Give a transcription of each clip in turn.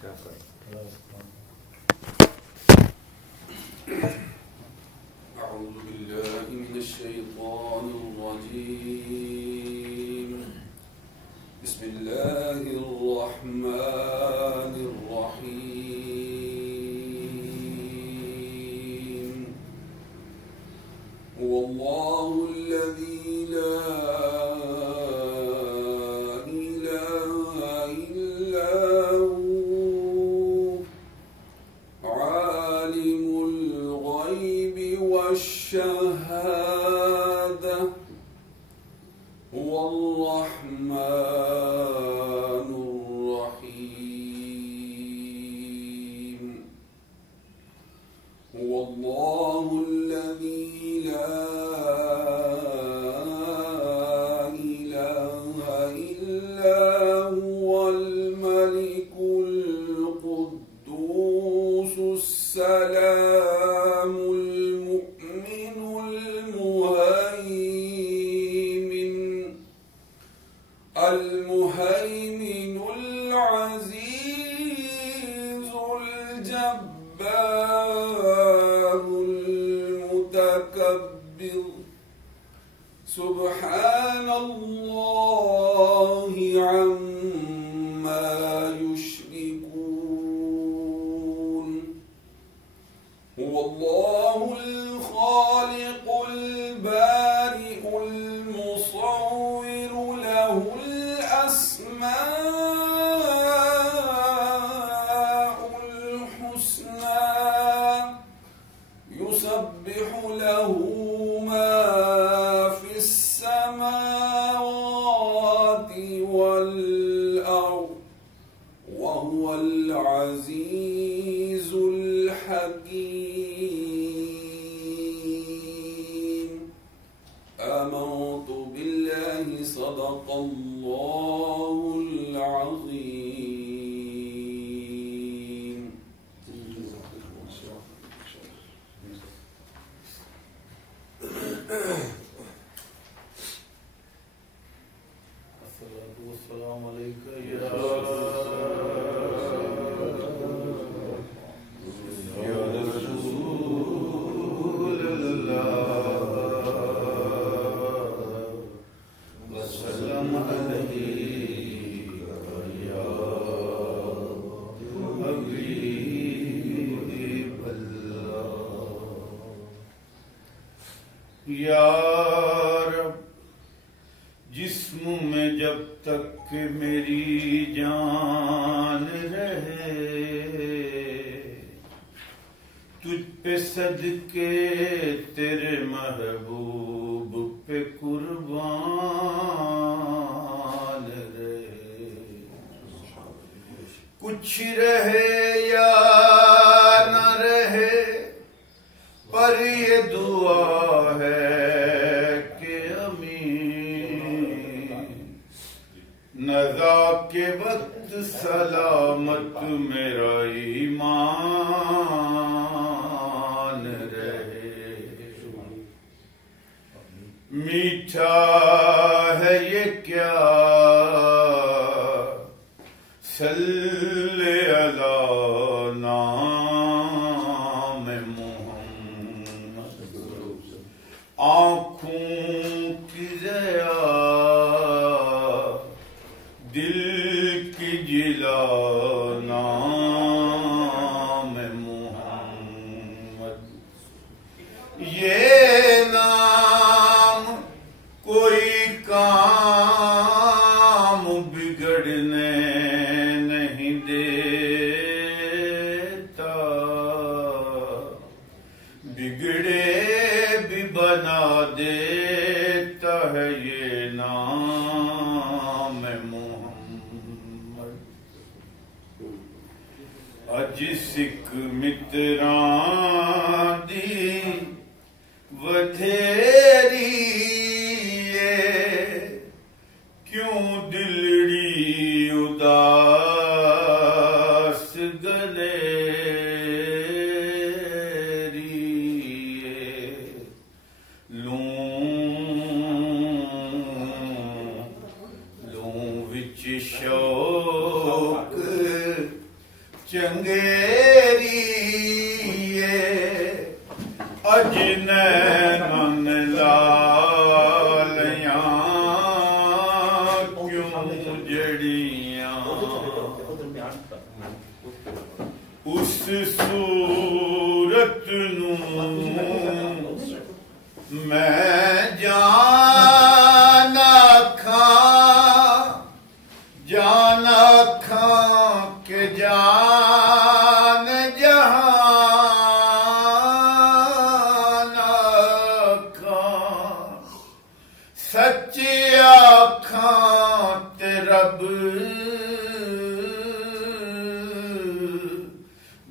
أعوذ بالله من الشيطان الرجيم. بسم الله الرحمن الرحيم. هو الله الذي لا إله إلا هو عالم الغيب والشهادة هو الرحمن الرحيم. هو الله الذي لا إله إلا هو الملك القدوس السلام المؤمن المهيمن العزيز الجبار المتكبر. سبحان الله عما يشركون. هو الله الخالق البارئ المصور له الأسماء الحسنى يسبح له ما في السماوات والأرض وهو العزيز الحكيم. آمنت بالله صدق الله العظيم. الصلاة والسلام عليك يا رسول الله وسلم عليك يا حبيب الله. یا رب جسم میں جب تک میری جان رہے تجھ پہ صدقے تیرے محبوب پہ قربان رہے. کچھ رہے یا نہ رہے پر یہ دعا ہے کہ نزا کے وقت سلامت میرا ایمان رہے. میٹھا ہے یہ کیا صلی علی نام محمد. آنکھوں کی ضیا دل کی جلا نام محمد. یہ نام کوئی کام بگڑنے نہیں دیتا بگڑے بھی بنا دیتا ہے یہ نام محمد. اج سکھ متراں دی وتھیری کیوں دلڑی اداس دلیری. لوں وچ شوق چنگیری اج نینن لالیاں کیوں جڑیاں اس صورت نوں میں جان آکھاں کہ جان جہان آکھاں سچ آکھاں تے رب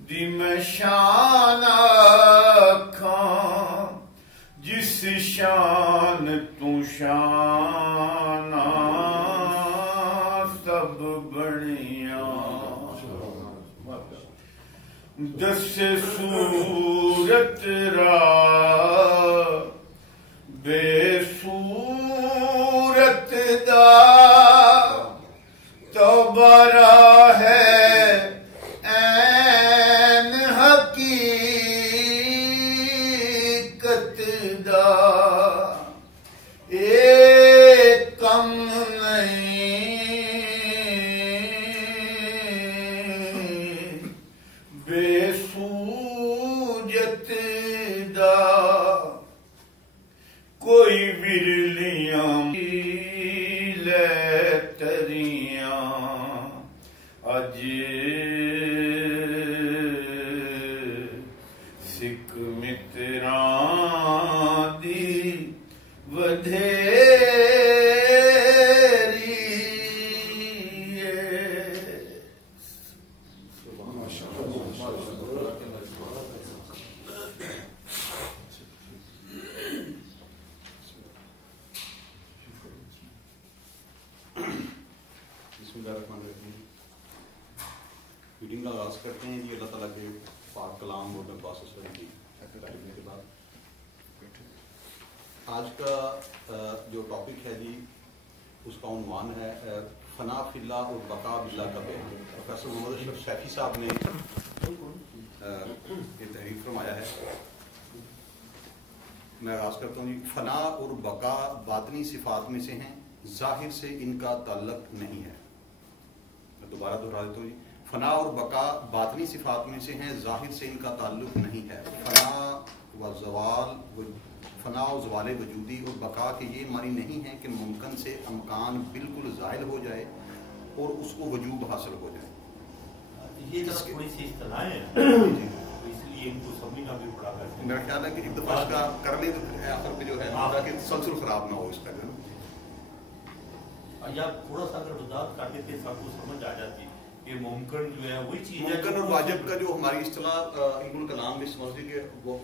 دی میں شان آکھاں جس شان تو شان سب بڑیاں دس صورت را بے صورت دا توبہ را ہے این حقیقت دا ایک کم نہیں بے سوجت دا کوئی ورلیاں لے تریاں اج سکھ متراں دی ودھیری بسم اللہ الرحمن الرحیم. میٹنگ کا آغاز کرتے ہیں جی اللہ تعالیٰ کے پاک کلام اور عباس اسلم کی تعریف کے بعد. آج کا جو ٹاپک ہے جی اس کا عنوان ہے فنا فی اللہ اور بقا باللہ کا بیان. پروفیسر محمد اشرف سیفی صاحب نے یہ تحریر فرمایا ہے. میں آغاز کرتا ہوں جی. فنا اور بقا باطنی صفات میں سے ہیں، ظاہر سے ان کا تعلق نہیں ہے. میں دوبارہ دہرا دیتا ہوں جی. فنا اور بقا باطنی صفات میں سے ہیں، ظاہر سے ان کا تعلق نہیں ہے. فنا و زوال وجودی اور بقا کے یہ معنی نہیں ہے کہ ممکن سے امکان بالکل زائل ہو جائے اور اس کو وجود حاصل ہو جائے. یہ تھوڑی سی اصطلاحیں ہیں اس لیے ان کو سمجھنا بھی پڑا ہے. میرا خیال ہے کہ ایک دفعہ اس کا کر لیں تو آخر پہ جو ہے تاکہ تسلسل خراب نہ ہو اس کا. یا تھوڑا سا اگر وضاحت کر دیتے سب کو سمجھ آ جاتی کہ ممکن جو ہے وہی چیز ہے. ممکن اور واجب کا جو ہماری اصطلاح علم الکلام میں سمجھتے کہ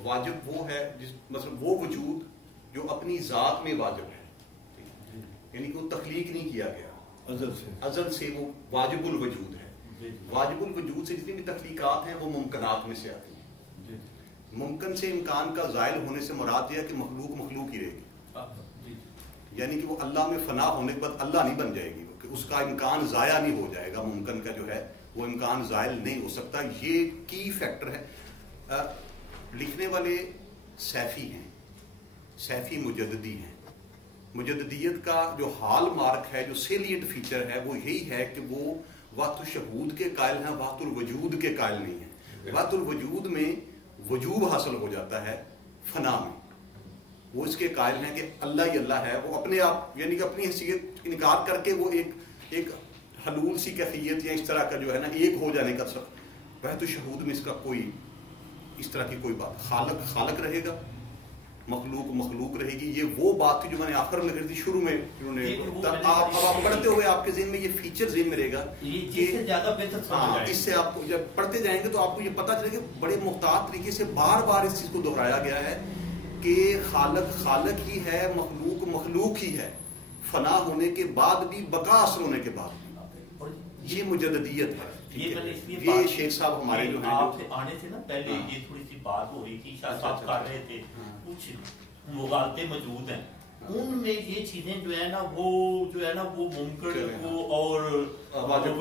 واجب وہ ہے مثلا وہ وجود جو اپنی ذات میں واجب ہے، یعنی کہ وہ تخلیق نہیں کیا گیا ازل سے، وہ واجب الوجود ہے. واجب الوجود سے جتنی بھی تخلیقات ہیں وہ ممکنات میں سے آتی ہیں. ممکن سے امکان کا زائل ہونے سے مراد یہ ہے کہ مخلوق ہی رہے گی، یعنی کہ وہ اللہ میں فنا ہونے کے بعد اللہ نہیں بن جائے گی، کہ اس کا امکان ضائع نہیں ہو جائے گا. ممکن کا جو ہے وہ امکان زائل نہیں ہو سکتا. یہ کی فیکٹر ہے. لکھنے والے سیفی ہیں، سیفی مجددی ہیں. مجددیت کا جو ہال مارک ہے، جو سیلیٹ فیچر ہے، وہ یہی ہے کہ وہ وقت الشہود کے قائل ہیں، وقت الوجود کے قائل نہیں ہیں. وقت الوجود میں وجوب حاصل ہو جاتا ہے، فنا میں وہ اس کے قائل ہیں کہ اللہ ہی اللہ ہے. وہ اپنے آپ یعنی کہ اپنی حیثیت انکار کر کے وہ ایک حلول سی کیفیت یا اس طرح کا جو ہے نا ایک ہو جانے کا سب. وقت الشہود میں اس کا کوئی اس طرح کی کوئی بات. خالق رہے گا، مخلوق رہے گی. یہ وہ بات تھی جو میں نے آخر میں کہی تھی شروع میں. انہوں نے آپ پڑھتے ہوئے آپ کے ذہن میں یہ فیچر ذہن میں رہے گا کہ اس سے آپ جب پڑھتے جائیں گے تو آپ کو یہ پتہ چلے گا بڑے محتاط طریقے سے بار بار اس چیز کو دہرایا گیا ہے کہ خالق ہی ہے، مخلوق ہی ہے، فنا ہونے کے بعد بھی، بقا اثر ہونے کے بعد بھی. یہ مجددیت ہے. یہ شیخ صاحب ہمارے جو ہیں آپ سے آنے سے نا پہلے یہ تھوڑی سی بات ہو رہی تھی، شاہ صاحب کر رہے تھے کچھ مغالطے موجود ہیں ان میں یہ چیزیں جو ہے نا وہ ممکن کو اور واجب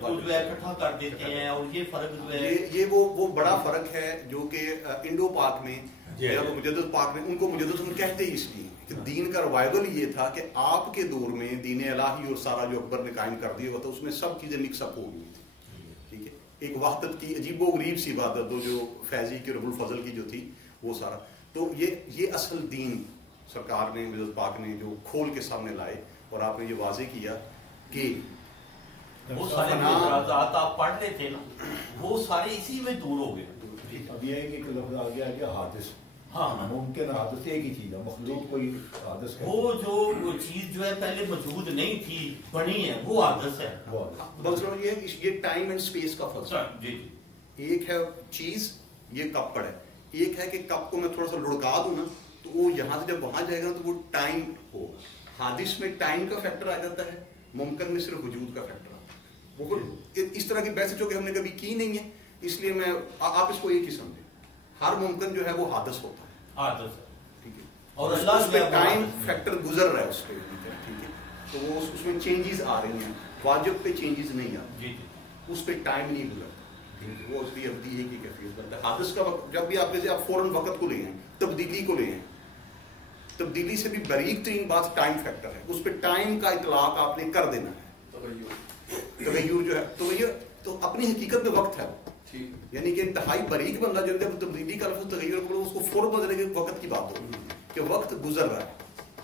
کو جو ہے اکٹھا کر دیتے ہیں، اور یہ فرق جو ہے یہ وہ بڑا فرق ہے جو کہ انڈو پاک میں یا مجدد پاک میں ان کو مجدد ہم کہتے ہی اس لیے کہ دین کا روائول یہ تھا کہ آپ کے دور میں دین الہی اور سارا جو اکبر نے قائم کر دیا ہوا تھا اس میں سب چیزیں مکس اپ ہو گئی تھی، ٹھیک ہے، ایک وحدت کی عجیب و غریب سی عبادت جو فیضی کی رب الفضل کی جو تھی وہ سارا، تو یہ اصل دین سرکار نے مجدد پاک نے جو کھول کے سامنے لائے، اور آپ نے یہ واضح کیا کہ وہ سارے اعتراضات آپ پڑھ رہے تھے نا وہ سارے اسی میں دور ہو گئے. اب یہ ہے کہ ایک لفظ آ گیا کہ حادث، ہاں ممکن حادث ایک ہی چیز ہے، مخلوق کوئی حادث ہے، وہ جو چیز جو ہے پہلے موجود نہیں تھی بنی ہے وہ حادث ہے. مطلب یہ ٹائم اینڈ اسپیس کا فلسفہ. جی ایک ہے چیز، یہ کپ پر ہے، ایک ہے کہ کپ کو میں تھوڑا سا لڑکا دوں نا تو وہ یہاں سے جب وہاں جائے گا تو وہ ٹائم ہوگا. حادث میں ٹائم کا فیکٹر آ جاتا ہے، ممکن میں صرف وجود کا فیکٹر آتا ہے. وہ اس طرح کی بحث جو کہ ہم نے کبھی کی نہیں ہے، اس لیے میں آپ اس کو ایک ہی سمجھیں، ہر ممکن جو ہے وہ حادث ہوتا ہے، حادث ہے، ٹھیک ہے، اور اللہ اس میں ٹائم فیکٹر گزر رہا ہے اس پہ، ٹھیک ہے، تو وہ اس میں چینجز آ رہی ہیں، واجب پہ چینجز نہیں آتی، جی اس پہ ٹائم نہیں گزرتا، وہ اس کی ابدی ہے کی کیفیت بنتا ہے. حادث کا وقت جب بھی آپ فوراً وقت کو لے ہیں، تبدیلی کو لے ہیں، تبدیلی سے بھی باریک ترین بات ٹائم فیکٹر ہے، اس پہ ٹائم کا اطلاق آپ نے کر دینا ہے. تغیر جو ہے تو اپنی حقیقت میں وقت ہے، یعنی کہ انتہائی باریک بندہ جو ہے تبدیلی کا لفظ تغیر کرو اس کو فوراً بدلے کے وقت کی بات ہوگی کہ وقت گزر رہا ہے،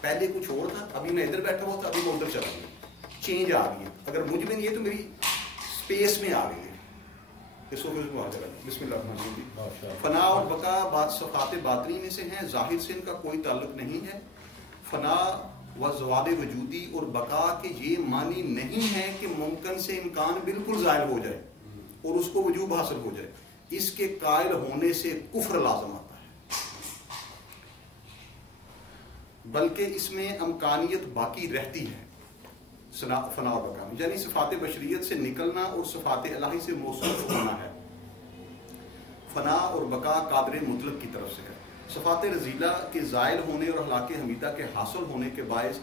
پہلے کچھ اور تھا، ابھی میں ادھر بیٹھا ہوا تھا، ابھی میں ادھر چلا گیا، چینج آ گئی ہے. اگر مجھ میں نہیں ہے تو میری اسپیس میں آ گئی ہے. اس کو بسم اللہ الرحمن الرحیم. فنا اور بقا صفات باطنی میں سے ہیں، ظاہر سے ان کا کوئی تعلق نہیں ہے. فنا و زوال وجودی اور بقا کے یہ معنی نہیں ہے کہ ممکن سے امکان بالکل زائل ہو جائے اور اس کو وجوب حاصل ہو جائے، اس کے قائل ہونے سے کفر لازم آتا ہے، بلکہ اس میں امکانیت باقی رہتی ہے. فنا و بقا میں یعنی صفات بشریت سے نکلنا اور صفات الہی سے موصوف ہونا ہے. فنا اور بقا قادر مطلق کی طرف سے ہے. صفات رزیلہ کے زائل ہونے اور ہلاک حمیدہ کے حاصل ہونے کے باعث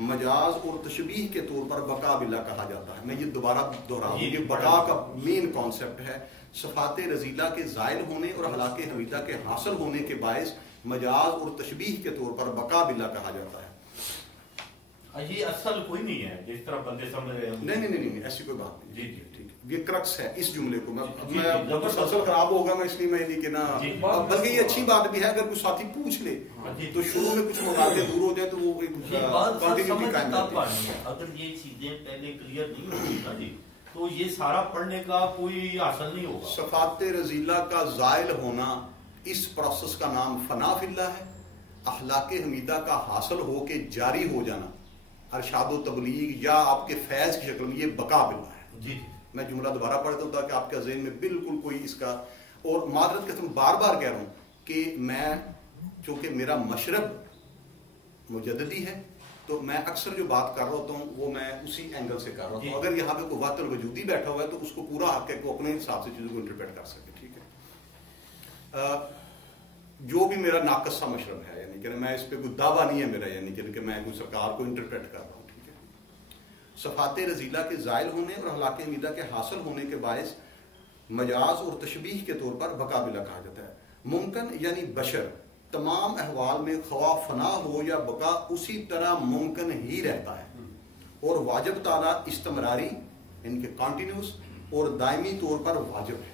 مجاز اور تشبیہ کے طور پر بقا باللہ کہا جاتا ہے. میں یہ دوبارہ دہراؤں، یہ بقا کا مین کانسیپٹ ہے. صفات رزیلہ کے زائل ہونے اور ہلاک حمیدہ کے حاصل ہونے کے باعث مجاز اور تشبیہ کے طور پر بقا باللہ کہا جاتا ہے. یہ اصل کوئی نہیں ہے جس طرح بندے سمجھ رہے ہیں. نہیں ایسی کوئی بات نہیں. جی جی ٹھیک، یہ کرکس ہے اس جملے کو. میں مسلسل خراب ہوگا میں اس لیے میں نہیں کہ نا، بلکہ یہ اچھی بات بھی ہے اگر کوئی ساتھی پوچھ لے تو شروع میں کچھ مقابلے دور ہو جائے تو وہ کنٹینیوٹی قائم رہتی ہے. اگر یہ چیزیں پہلے کلیئر نہیں ہوتی نا جی تو یہ سارا پڑھنے کا کوئی حاصل نہیں ہوگا. صفات رزیلہ کا زائل ہونا، اس پروسیس کا نام فنا فی اللہ ہے. اخلاق حمیدہ کا حاصل ہو کے جاری ہو جانا، ارشاد و تبلیغ یا آپ کے فیض کی شکل میں، یہ بقا باللہ ہے. جی میں جملہ دوبارہ پڑھتا ہوں تاکہ آپ کے ذہن میں بالکل کوئی اس کا، اور معذرت کے ساتھ بار بار کہہ رہا ہوں کہ میں چونکہ میرا مشرب مجددی ہے تو میں اکثر جو بات کر رہا ہوتا ہوں وہ میں اسی اینگل سے کر رہا ہوں. اگر یہاں پہ کوئی وقت الوجودی بیٹھا ہوا ہے تو اس کو پورا حق ہے کہ وہ اپنے حساب سے چیزوں کو انٹرپریٹ کر سکے. ٹھیک ہے، جو بھی میرا ناقص سا مشرب ہے، یعنی کہ میں اس پہ کوئی دعویٰ نہیں ہے میرا، یعنی کہ میں کوئی سرکار کو انٹرپریٹ کر رہا ہوں. ٹھیک ہے، صفات رزیلہ کے زائل ہونے اور ہلاک حمیدہ کے حاصل ہونے کے باعث مجاز اور تشبیہ کے طور پر بقا باللہ کہا جاتا ہے. ممکن یعنی بشر تمام احوال میں خواہ فنا ہو یا بقا اسی طرح ممکن ہی رہتا ہے، اور واجب تعالیٰ استمراری یعنی کہ کنٹینیوس اور دائمی طور پر واجب ہے.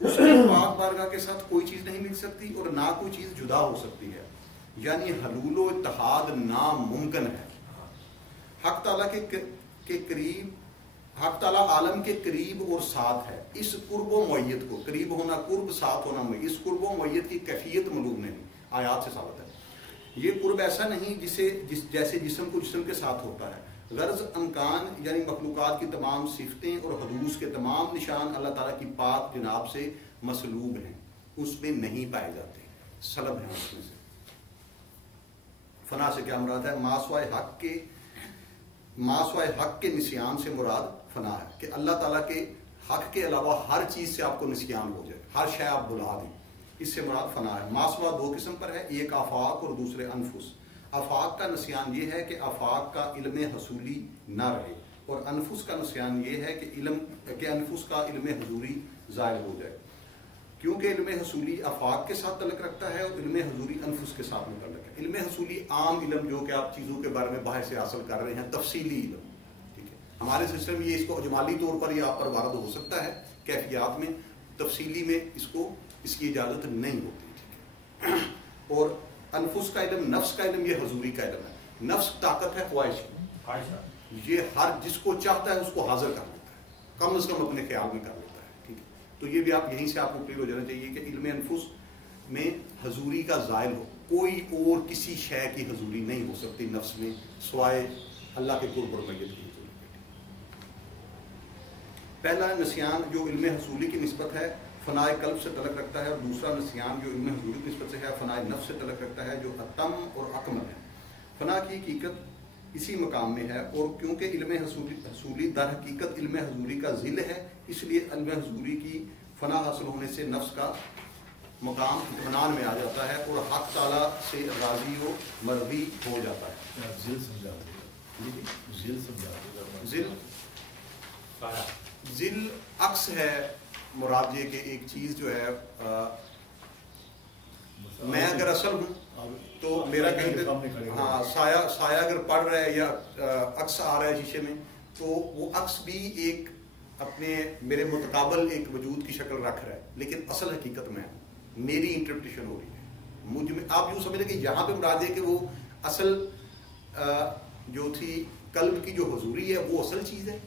اس کی پاک بارگاہ کے ساتھ کوئی چیز نہیں مل سکتی اور نہ کوئی چیز جدا ہو سکتی ہے، یعنی حلول و اتحاد ناممکن ہے. حق تعالیٰ کے قریب، حق تعالیٰ عالم کے قریب اور ساتھ ہے. اس قرب و معیت کو، قریب ہونا قرب، ساتھ ہونا معیت، اس قرب و معیت کی کیفیت معلوم نہیں، آیات سے ثابت ہے. یہ قرب ایسا نہیں جیسے جسم کو جسم کے ساتھ ہوتا ہے. غرض امکان یعنی مخلوقات کی تمام صفتیں اور حدوث کے تمام نشان اللہ تعالیٰ کی پاک جناب سے مسلوب ہیں، اس میں نہیں پائے جاتے، سلب ہیں اس میں سے. فنا سے کیا مراد ہے؟ ماسوائے حق کے نسیان سے مراد فنا ہے کہ اللہ تعالیٰ کے حق کے علاوہ ہر چیز سے آپ کو نسیان ہو جائے، ہر شے آپ بلا دیں. اس سے مراد فنا ہے. ماسوا دو قسم پر ہے، ایک آفاق اور دوسرے انفس. آفاق کا نسیان یہ ہے کہ آفاق کا علم حصولی نہ رہے، اور انفس کا نسیان یہ ہے کہ انفس کا علم حضوری ظاہر ہو جائے. کیونکہ علم حصولی آفاق کے ساتھ تعلق رکھتا ہے اور علم حضوری انفس کے ساتھ متعلق ہے. علم حصولی عام علم جو کہ آپ چیزوں کے بارے میں باہر سے حاصل کر رہے ہیں، تفصیلی علم. ٹھیک ہے، ہمارے سسٹم یہ اس کو اجمالی طور پر یہ آپ پر وارد ہو سکتا ہے، کیفیات میں تفصیلی میں اس کی اجازت نہیں ہوتی. ٹھیک ہے، اور انفس کا علم، نفس کا علم، یہ حضوری کا علم ہے. نفس طاقت ہے خواہش کی، یہ ہر جس کو چاہتا ہے اس کو حاضر کر لیتا ہے، کم از کم اپنے خیال میں کر لیتا ہے. ٹھیک ہے، تو یہ بھی آپ یہیں سے آپ کو کلیئر ہو جانا چاہیے کہ علم انفس میں حضوری کا زائل ہو. کوئی اور کسی شے کی حضوری نہیں ہو سکتی نفس میں سوائے اللہ کے قرب اور میت کی حضوری. پہلا نسیان جو علم حصولی کی نسبت ہے فنائے قلب سے تعلق رکھتا ہے، اور دوسرا نسیان جو علم حضوری کی نسبت سے ہے فنائے نفس سے تعلق رکھتا ہے، جو اتم اور اکمل ہے. فنا کی حقیقت اسی مقام میں ہے، اور کیونکہ علم حصولی در حقیقت علم حضوری کا ذل ہے، اس لیے علم حضوری کی فنا حاصل ہونے سے نفس کا مقام اطمینان میں آ جاتا ہے اور حق تعالیٰ سے راضی و مرضی ہو جاتا ہے. ذل عکس ہے مراد یہ کہ ایک چیز جو ہے میں اگر اصل ہوں تو میرا ہاں سایہ اگر پڑ رہا ہے یا عکس آ رہا ہے شیشے میں تو وہ عکس بھی ایک اپنے میرے متقابل ایک وجود کی شکل رکھ رہا ہے، لیکن اصل حقیقت میں میری انٹرپریٹیشن ہو رہی ہے مجھ میں. آپ یوں سمجھ لیں کہ یہاں پہ مراد ہے کہ وہ اصل جو تھی قلب کی جو حضوری ہے وہ اصل چیز ہے.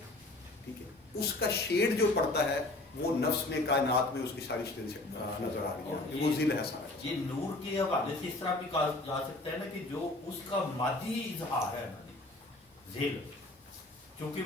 ٹھیک ہے، اس کا شیڈ جو پڑتا ہے وہ نفس میں کائنات میں اس کی ساری چیزیں نظر آ رہی ہیں، وہ ذل ہے سارا. یہ نور کے حوالے سے اس طرح بھی کہا جا سکتا ہے نا کہ جو اس کا مادی اظہار ہے نا ذیل، کیونکہ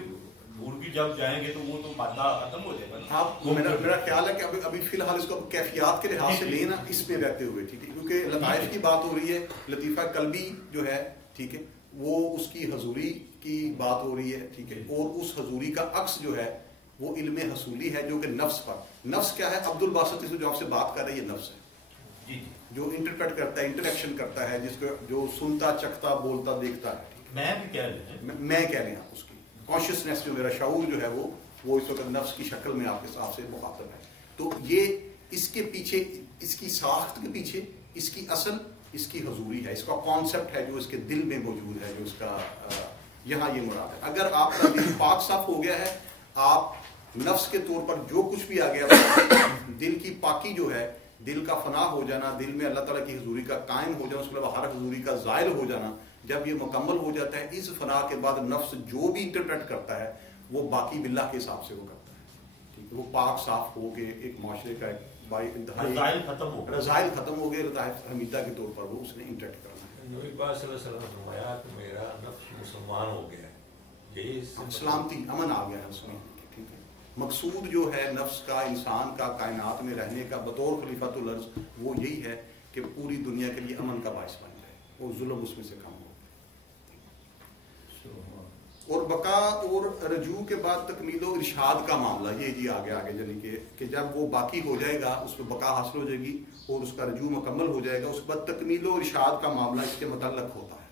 نور بھی جب جائیں گے تو وہ تو مادہ ختم ہو جائے گا. آپ میرا خیال ہے کہ ابھی فی الحال اس کو کیفیات کے لحاظ سے لینا اس میں رہتے ہوئے. ٹھیک ہے، کیونکہ لطائف کی بات ہو رہی ہے، لطیفہ قلبی جو ہے ٹھیک ہے وہ اس کی حضوری کی بات ہو رہی ہے. ٹھیک ہے، اور اس حضوری کا عکس جو ہے وہ علم حصولی ہے جو کہ نفس پر. نفس کیا ہے؟ عبد الباسط جو آپ سے بات کر رہے ہیں یہ نفس ہے جو انٹرپریٹ کرتا ہے، انٹریکشن کرتا ہے، جس کو جو سنتا چکھتا بولتا دیکھتا ہے. میں بھی کہہ رہے ہیں، میں کہہ رہے ہیں اس کی کانشیسنیس جو میرا شعور جو ہے وہ اس وقت نفس کی شکل میں آپ کے ساتھ سے مخاطب ہے. تو یہ اس کے پیچھے، اس کی ساخت کے پیچھے اس کی اصل اس کی حضوری ہے، اس کا کانسیپٹ ہے جو اس کے دل میں موجود ہے، جو اس کا یہاں یہ مراد ہے. اگر آپ کا دل پاک صاف ہو گیا ہے، آپ نفس کے طور پر جو کچھ بھی آ گیا، دل کی پاکی جو ہے، دل کا فنا ہو جانا، دل میں اللہ تعالیٰ کی حضوری کا قائم ہو جانا، اس کے علاوہ ہر حضوری کا زائل ہو جانا، جب یہ مکمل ہو جاتا ہے اس فنا کے بعد نفس جو بھی انٹرپریٹ کرتا ہے وہ باقی باللہ کے حساب سے وہ کرتا ہے. ٹھیک ہے، وہ پاک صاف ہو کے ایک معاشرے کا رضائل ختم ہو گئے، لطائف حمیدہ کے طور پر وہ اس نے انٹریکٹ کرنا ہے. نبی پاک صلی اللہ علیہ وسلم نے فرمایا کہ میرا نفس مسلمان ہو گیا ہے، یہی سلامتی امن آ گیا ہے اس میں. ٹھیک ہے، مقصود جو ہے نفس کا، انسان کا، کائنات میں رہنے کا بطور خلیفۃ الارض وہ یہی ہے کہ پوری دنیا کے لیے امن کا باعث بن جائے اور ظلم اس میں سے کم ہو. اور بقا اور رجوع کے بعد تکمیل و ارشاد کا معاملہ یہ جی آگے یعنی کہ جب وہ باقی ہو جائے گا اس پہ بقا حاصل ہو جائے گی اور اس کا رجوع مکمل ہو جائے گا، اس کے بعد تکمیل و ارشاد کا معاملہ اس کے متعلق ہوتا ہے.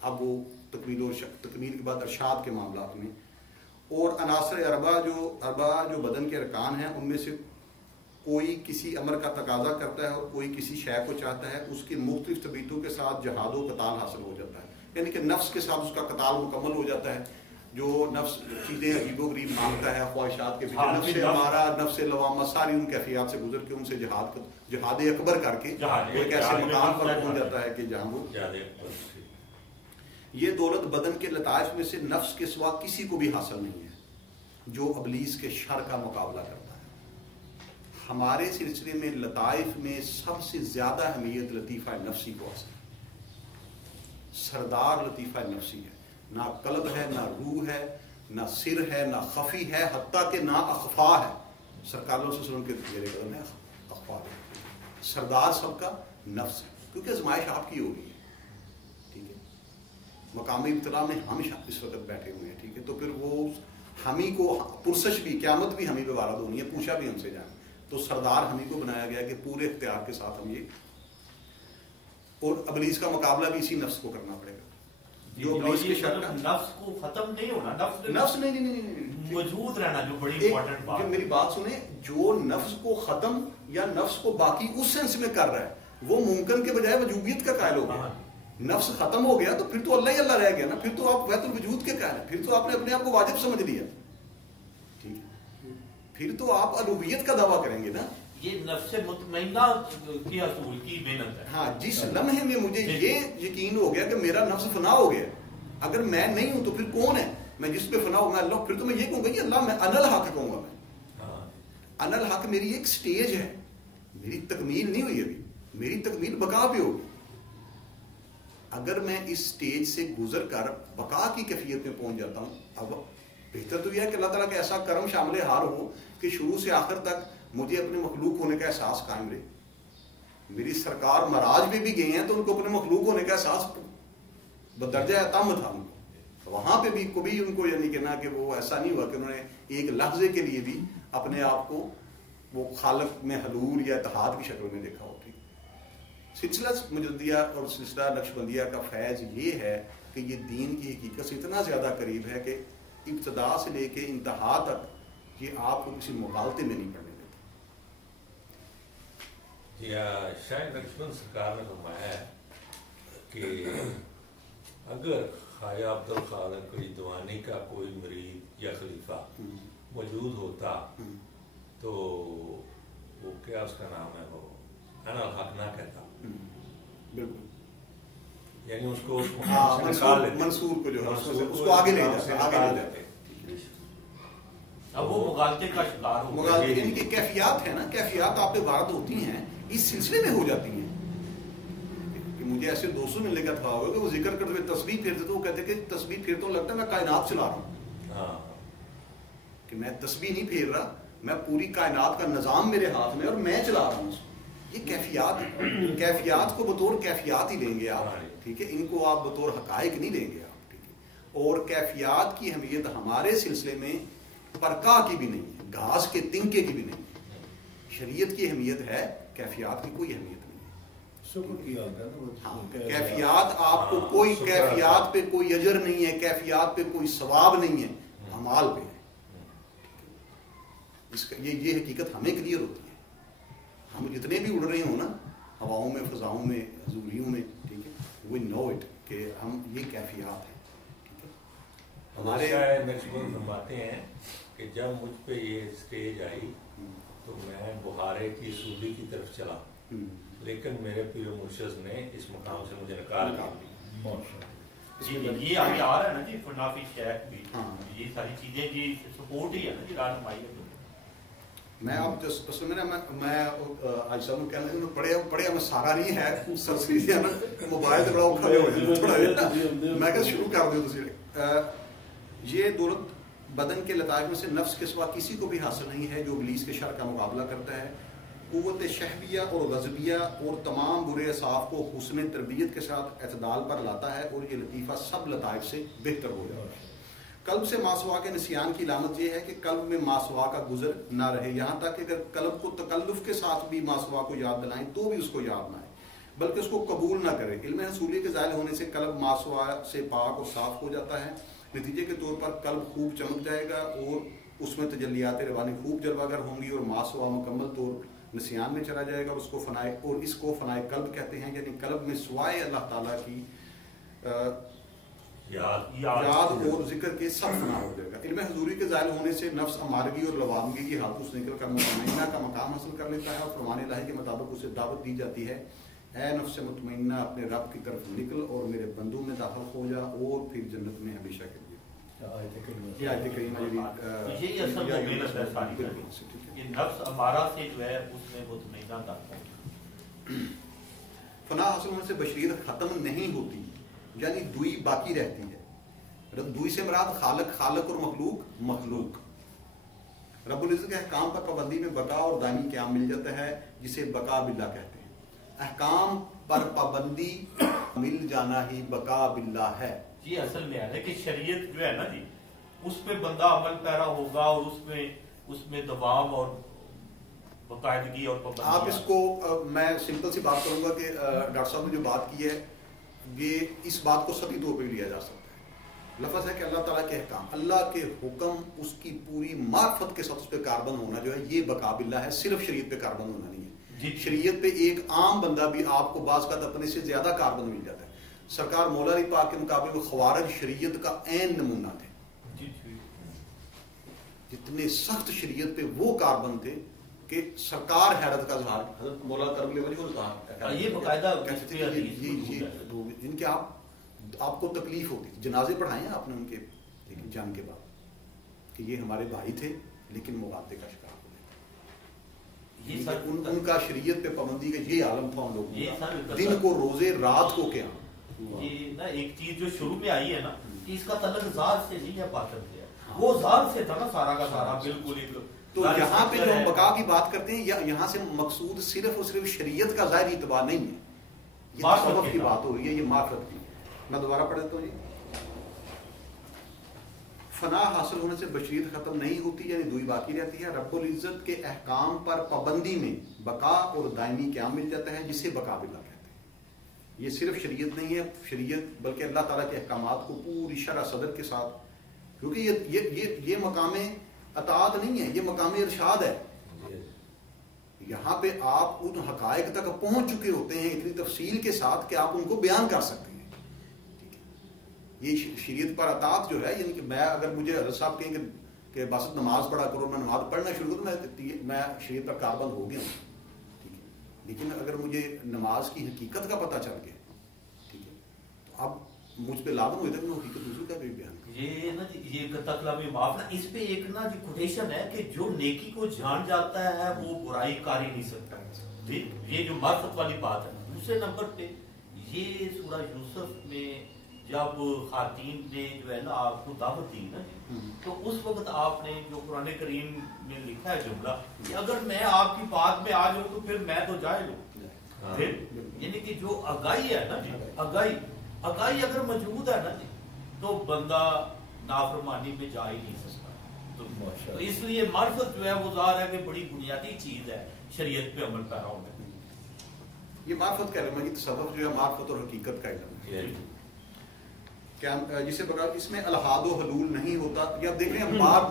اب وہ تکمیل کے بعد ارشاد کے معاملات میں اور عناصر اربعہ جو بدن کے ارکان ہیں ان میں سے کوئی کسی امر کا تقاضا کرتا ہے اور کوئی کسی شے کو چاہتا ہے، اس کی مختلف طبیعتوں کے ساتھ جہاد و قتال حاصل ہو جاتا ہے. یعنی کہ نفس کے ساتھ اس کا قتال مکمل ہو جاتا ہے. جو نفس چیزیں عجیب و غریب مانگتا ہے، خواہشات کے پیچھے نفس ہمارا، نفس لوامہ، ساری ان کیفیات سے گزر کے ان سے جہاد اکبر کر کے وہ ایک ایسے مقام پر پہنچ جاتا ہے کہ جہاں وہ یہ دولت بدن کے لطائف میں سے نفس کے سوا کسی کو بھی حاصل نہیں ہے جو ابلیس کے شر کا مقابلہ کرتا ہے. ہمارے سلسلے میں لطائف میں سب سے زیادہ اہمیت لطیفہ نفسی کو حاصل ہے. سردار لطیفہ نفسی ہے، نہ قلب ہے، نہ روح ہے، نہ سر ہے، نہ خفی ہے، حتیٰ کہ نہ اخفا ہے. سرکار صلی اللہ علیہ وسلم کے زیر قدم ہے اخفا ہے. سردار سب کا نفس ہے کیونکہ آزمائش آپ کی ہو رہی ہے. ٹھیک ہے، مقامی ابتلا میں ہم اس وقت بیٹھے ہوئے ہیں. ٹھیک ہے، تو پھر وہ ہمیں کو پرسش بھی، قیامت بھی ہمیں پہ وارد ہونی ہے، پوچھا بھی ہم سے جائیں. تو سردار ہمیں کو بنایا گیا کہ پورے اختیار کے ساتھ ہم یہ، اور ابلیس کا مقابلہ بھی اسی نفس کو کرنا پڑے گا جو ابلیس کے شر کا نفس کو ختم نہیں ہونا، نفس نہیں موجود رہنا، جو بڑی امپورٹنٹ بات ہے. میری بات سنیں، جو نفس کو ختم یا نفس کو باقی اس سینس میں کر رہا ہے وہ ممکن کے بجائے وجوبیت کا قائل ہو گیا. نفس ختم ہو گیا تو پھر تو اللہ ہی اللہ رہ گیا نا، پھر تو آپ وحدت الوجود کے قائل ہیں، پھر تو آپ نے اپنے آپ کو واجب سمجھ لیا، ٹھیک ہے، پھر تو آپ الوہیت کا دعویٰ کریں گے نا. یہ نفس مطمئنہ کی حصول کی محنت ہے. ہاں، جس لمحے میں مجھے یہ یقین ہو گیا کہ میرا نفس فنا ہو گیا، اگر میں نہیں ہوں تو پھر کون ہے؟ میں جس پہ فنا ہوں میں اللہ، پھر تو میں یہ کہوں گا کہ اللہ میں انا الحق کہوں گا. میں انا الحق میری ایک سٹیج ہے، میری تکمیل نہیں ہوئی ابھی، میری تکمیل بقا پہ ہوگی. اگر میں اس سٹیج سے گزر کر بقا کی کیفیت میں پہنچ جاتا ہوں، اب بہتر تو یہ ہے کہ اللہ تعالیٰ کا ایسا کرم شامل حال ہو کہ شروع سے آخر تک مجھے اپنے مخلوق ہونے کا احساس قائم رہے. میری سرکار مراج میں بھی گئے ہیں تو ان کو اپنے مخلوق ہونے کا احساس بدرجہ تم تھا. ان کو وہاں پہ بھی کبھی ان کو یعنی کہنا کہ وہ ایسا نہیں ہوا کہ انہوں نے ایک لحظے کے لیے بھی اپنے آپ کو وہ خالق میں حضور یا اتحاد کی شکل میں دیکھا ہو. ٹھیک، سلسلہ مجددیہ اور سلسلہ نقشبندیہ کا فیض یہ ہے کہ یہ دین کی حقیقت سے اتنا زیادہ قریب ہے کہ ابتدا سے لے کے انتہا تک یہ آپ کو کسی مغالطے میں نہیں پڑنے دیتا. جی شاہ نقشبند سرکار نے فرمایا ہے کہ اگر خواجہ عبد الخالق رضوانی کا کوئی مرید یا خلیفہ موجود ہوتا تو وہ کیا اس کا نام ہے، وہ انا الحق نہ کہتا. بالکل، یعنی اس کو منصور کو جو ہے اس کو آگے لے جاتے. اب وہ مغالطے کا شکار ہو گیا. مغالطے ان کی کیفیات ہے نا، کیفیات آپ پہ وارد ہوتی ہیں، اس سلسلے میں ہو جاتی ہیں. کہ مجھے ایسے دوستوں ملنے کا تھا ہوگا کہ وہ ذکر کرتے ہوئے تسبیح پھیرتے تو وہ کہتے کہ تسبیح پھیرتا ہوں لگتا ہے میں کائنات چلا رہا ہوں، کہ میں تسبیح نہیں پھیر رہا، میں پوری کائنات کا نظام میرے ہاتھ میں اور میں چلا رہا ہوں. یہ کیفیات ہے، کیفیات کو بطور کیفیات ہی لیں گے آپ. ٹھیک ہے، ان کو آپ بطور حقائق نہیں لیں گے آپ. ٹھیک ہے، اور کیفیات کی اہمیت ہمارے سلسلے میں پرکا کی بھی نہیں ہے، گھاس کے تنکے کی بھی نہیں ہے. شریعت کی اہمیت ہے، کیفیات کی کوئی اہمیت نہیں ہے. شکر کی یاد ہے نا، کیفیات آپ کو کوئی کیفیات پہ کوئی اجر نہیں ہے، کیفیات پہ کوئی ثواب نہیں ہے، اعمال پہ ہے. اس کا یہ حقیقت ہمیں کلیئر ہوتی ہے. ہم جتنے بھی اڑ رہے ہوں نا ہواؤں میں، فضاؤں میں، حضوریوں میں، ٹھیک ہے، وی نو اٹ کہ ہم یہ کیفیات ہیں. ٹھیک ہے، ہمارے نقشبند فرماتے ہیں کہ جب مجھ پہ یہ سٹیج آئی تو میں بخارے کی سولی کی طرف چلا، لیکن میرے پیر مرشد نے اس مقام سے مجھے نکال دیا. یہ آگے آ رہا ہے نا جی، فنافی شیخ بھی، یہ ساری چیزیں جی سپورٹ ہی ہے نا جی رہنمائی ہے. میں اب اصل میں آج صاحب کو کہنا کہ پڑھے میں سارا نہیں ہے سرسری نا موبائل سے بڑا اوکھا ہو جاتا میں کہ شروع کر دوں تسی. یہ دولت بدن کے لطائف میں سے نفس کے سوا کسی کو بھی حاصل نہیں ہے جو ابلیس کے شر کا مقابلہ کرتا ہے. قوت شہویہ اور غضبیہ اور تمام برے اصاف کو حسن تربیت کے ساتھ اعتدال پر لاتا ہے، اور یہ لطیفہ سب لطائف سے بہتر ہو جاتا ہے. قلب سے ماسوا کے نسیان کی علامت یہ ہے کہ قلب میں ماسوا کا گزر نہ رہے، یہاں تک کہ اگر قلب کو تکلف کے ساتھ بھی ماسوا کو یاد دلائیں تو بھی اس کو یاد نہ آئے بلکہ اس کو قبول نہ کرے. علم حصولی کے ظاہر ہونے سے قلب ماسوا سے پاک اور صاف ہو جاتا ہے. نتیجے کے طور پر قلب خوب چمک جائے گا اور اس میں تجلیات روانی خوب جلوہ گر ہوں گی، اور ماسوا مکمل طور نسیان میں چلا جائے گا. اور اس کو فنائے قلب کہتے ہیں، یعنی قلب میں سوائے اللہ تعالیٰ کی یاد اور ذکر کے سب فنا ہو جائے گا. علم حضوری کے ظاہر ہونے سے نفس امارگی اور لوامگی کی حالتوں سے نکل کر مطمئنہ کا مقام حاصل کر لیتا ہے، اور فرمان الہی کے مطابق اسے دعوت دی جاتی ہے، اے نفس مطمئنہ اپنے رب کی طرف نکل اور میرے بندوں میں داخل ہو جا اور پھر جنت میں ہمیشہ کے لیے. یہ آیت کریمہ یہی اصل مومنت ہے ساری. یہ نفس امارہ سے جو ہے اس میں مطمئنہ داخل. فنا حاصل ہونے سے بشریت ختم نہیں ہوتی، یعنی دوئی باقی رہتی ہے. دوئی سے مراد خالق اور مخلوق. رب العزت کے احکام پر پابندی میں بقا اور دائمی قیام مل جاتا ہے، جسے بقا باللہ کہتے ہیں. احکام پر پابندی مل جانا ہی بقا باللہ ہے. جی اصل میں ہے کہ شریعت جو ہے نا جی اس پہ بندہ عمل پیرا ہوگا اور اس میں دوام اور باقاعدگی اور پابندی. آپ اس کو میں سمپل سی بات کروں گا کہ ڈاکٹر صاحب نے جو بات کی ہے یہ اس بات کو سطحی طور پہ بھی لیا جا سکتا ہے. لفظ ہے کہ اللہ تعالیٰ کے احکام، اللہ کے حکم، اس کی پوری معرفت کے ساتھ اس پہ کاربند ہونا جو ہے یہ بقا باللہ ہے، صرف شریعت پہ کاربند ہونا نہیں ہے. شریعت پہ ایک عام بندہ بھی آپ کو بعض کا اپنے سے زیادہ کاربند مل جاتا ہے. سرکار مولا علی پاک کے مقابلے میں خوارج شریعت کا عین نمونہ تھے. جتنے سخت شریعت پہ وہ کاربند تھے کہ سرکار حیرت کا اظہار، حضرت مولا کرم ولی کو کہا یہ باقاعدہ جن کے آپ کو تکلیف ہوتی تھی. جنازے پڑھائے آپ نے ان کے لیکن جان کے بعد کہ یہ ہمارے بھائی تھے لیکن مغالطے کا شکار ہو گئے. ان کا شریعت پہ پابندی کا یہ عالم تھا ان لوگوں کا، دن کو روزے رات کو قیام. یہ نا ایک چیز جو شروع میں آئی ہے نا کہ اس کا تعلق ذات سے نہیں ہے، باطن سے ہے. وہ ذات سے تھا نا سارا کا سارا بالکل ایک. تو یہاں پہ جو ہم بقا کی بات کرتے ہیں یہاں سے مقصود صرف اور صرف شریعت کا ظاہری اعتبار نہیں ہے، یہ تصوف کی بات ہو رہی ہے، یہ معرفت کی. میں دوبارہ پڑھ دیتا ہوں جی. فنا حاصل ہونے سے بشریت ختم نہیں ہوتی، یعنی دوئی باقی رہتی ہے. رب العزت کے احکام پر پابندی میں بقا اور دائمی قیام مل جاتا ہے، جسے بقا باللہ کہتے ہیں. یہ صرف شریعت نہیں ہے، شریعت بلکہ اللہ تعالیٰ کے احکامات کو پوری شرح صدر کے ساتھ، کیونکہ یہ مقام اطاعت نہیں ہے، یہ مقام ارشاد ہے. یہاں پہ آپ ان حقائق تک پہنچ چکے ہوتے ہیں اتنی تفصیل کے ساتھ کہ آپ ان کو بیان کر سکتے ہیں. یہ شریعت پر اطاعت جو ہے، یعنی کہ میں اگر مجھے حضرت صاحب کہیں کہ بس نماز پڑھا کرو، میں نماز پڑھنا شروع کروں میں شریعت پر کاربند ہو گیا ہوں. ٹھیک ہے، لیکن اگر مجھے نماز کی حقیقت کا پتہ چل گیا، ٹھیک ہے، تو اب مجھ پہ لازم ہوتا ہے کہ میں حقیقت دوسروں کا بھی بیان کروں. یہ نا یہ تکلمی معاف نا، اس پہ ایک نا جی کوٹیشن ہے کہ جو نیکی کو جان جاتا ہے وہ برائی کر ہی نہیں سکتا. یہ جو معرفت والی بات ہے. دوسرے نمبر پہ یہ سورہ یوسف میں جب خواتین نے جو ہے نا آپ کو دعوت دی نا جی، تو اس وقت آپ نے جو قرآن کریم میں لکھا ہے جملہ کہ اگر میں آپ کی بات میں آ جاؤں تو پھر میں تو جائے لوں. یعنی کہ جو آگاہی ہے نا جی، آگاہی اگر موجود ہے نا جی تو بندہ نافرمانی میں جا ہی نہیں سکتا. تو اس لیے معرفت جو ہے وہ ظاہر ہے کہ بڑی بنیادی چیز ہے شریعت پہ عمل پیرا ہونے. یہ معرفت کا علم ہے، یہ تصوف جو ہے معرفت اور حقیقت کا علم ہے. جسے بغیر اس میں الحاد و حلول نہیں ہوتا. یہ آپ دیکھ رہے ہیں بار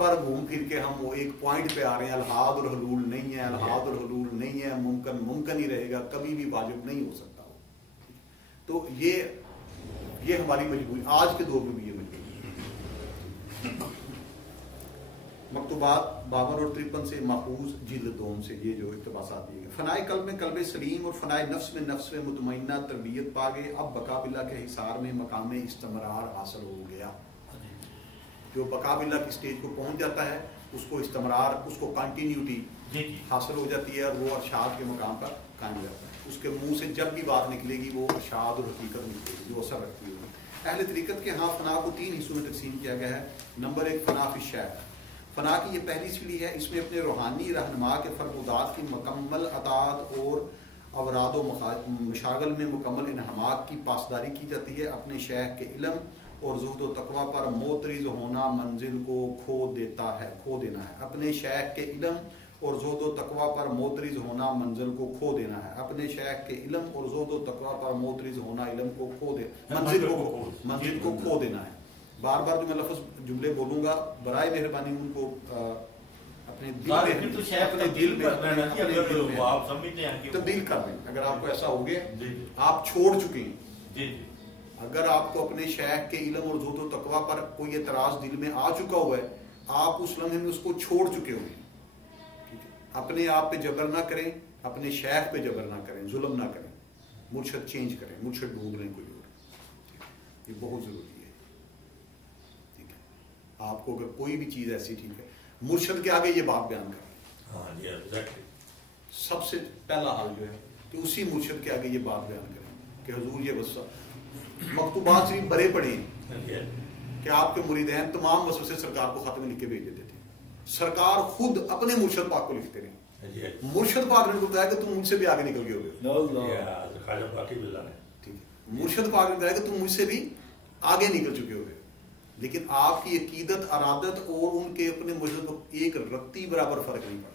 بار گھوم پھر کے ہم وہ ایک پوائنٹ پہ آ رہے ہیں، الحاد اور حلول نہیں ہے، الحاد اور حلول نہیں ہے، ممکن ہی رہے گا، کبھی بھی واجب نہیں ہو سکتا. تو یہ ہماری مجبوری آج کے دور میں بھی یہ مجبوری. مکتوبات 52 اور 53 سے ماخوذ جلد 2 سے یہ جو اقتباسات دیے گئے. فنائے قلب میں قلب سلیم اور فنائے نفس میں مطمئنہ تربیت پا گئے. اب بقا باللہ کے حصار میں مقام استمرار حاصل ہو گیا. جو بقا باللہ کی سٹیج کو پہنچ جاتا ہے اس کو استمرار، اس کو کنٹینیوٹی حاصل ہو جاتی ہے اور وہ ارشاد کے مقام پر قائم رہتا ہے. اس کے منہ سے جب بھی بات نکلے گی وہ ارشاد اور حقیقت نکلے گی جو اثر رکھتی ہوگی. اہل طریقت کے ہاں فنا کو 3 حصوں میں تقسیم کیا گیا ہے. نمبر 1 فنا فی الشیء. فنا کی یہ پہلی سیڑھی ہے، اس میں اپنے روحانی رہنما کے فرمودات کی مکمل اطاعت اور اوراد و مشاغل میں مکمل انہماک کی پاسداری کی جاتی ہے. اپنے شیخ کے علم اور زہد و تقوی پر موترز ہونا منزل کو کھو دینا ہے. اپنے شیخ کے علم اور زہد و تقوی پر موترز ہونا منزل کو کھو دینا ہے. اپنے شیخ کے علم اور زہد و تقوی پر موترز ہونا علم کو منزل کو کھو دینا ہے. بار بار جو میں لفظ جملے بولوں گا برائے مہربانی ان کو اپنے دل میں تبدیل کر دیں. اگر آپ کو ایسا ہو گیا آپ چھوڑ چکے ہیں، اگر آپ کو اپنے شیخ کے علم اور زہد و تقوی پر کوئی اعتراض دل میں آ چکا ہوا ہے، آپ اس لمحے میں اس کو چھوڑ چکے ہوئے ہیں. اپنے آپ پہ جبر نہ کریں، اپنے شیخ پہ جبر نہ کریں، ظلم نہ کریں. مرشد چینج کریں، مرشد ڈھونڈ لیں کوئی اور. یہ بہت ضروری ہے. ٹھیک ہے، آپ کو اگر کوئی بھی چیز ایسی ٹھیک ہے مرشد کے آگے یہ بات بیان کریں. سب سے پہلا حال جو ہے کہ اسی مرشد کے آگے یہ بات بیان کریں کہ حضور یہ وسوسہ مکتوبات صرف بڑے پڑے ہیں کہ آپ کے مریدین تمام وسوسے سرکار کو خط میں لکھ کے بھیج دیتے تھے. سرکار خود اپنے مرشد پاک کو لکھتے رہے. مرشد پاک نے بتایا کہ تم مجھ سے بھی آگے نکل گئے ہوئے. مرشد پاک نے بتایا کہ تم مجھ سے بھی آگے نکل چکے ہوئے. لیکن آپ کی عقیدت، ارادت اور ان کے اپنے مرشد کو ایک رتی برابر فرق نہیں پڑا.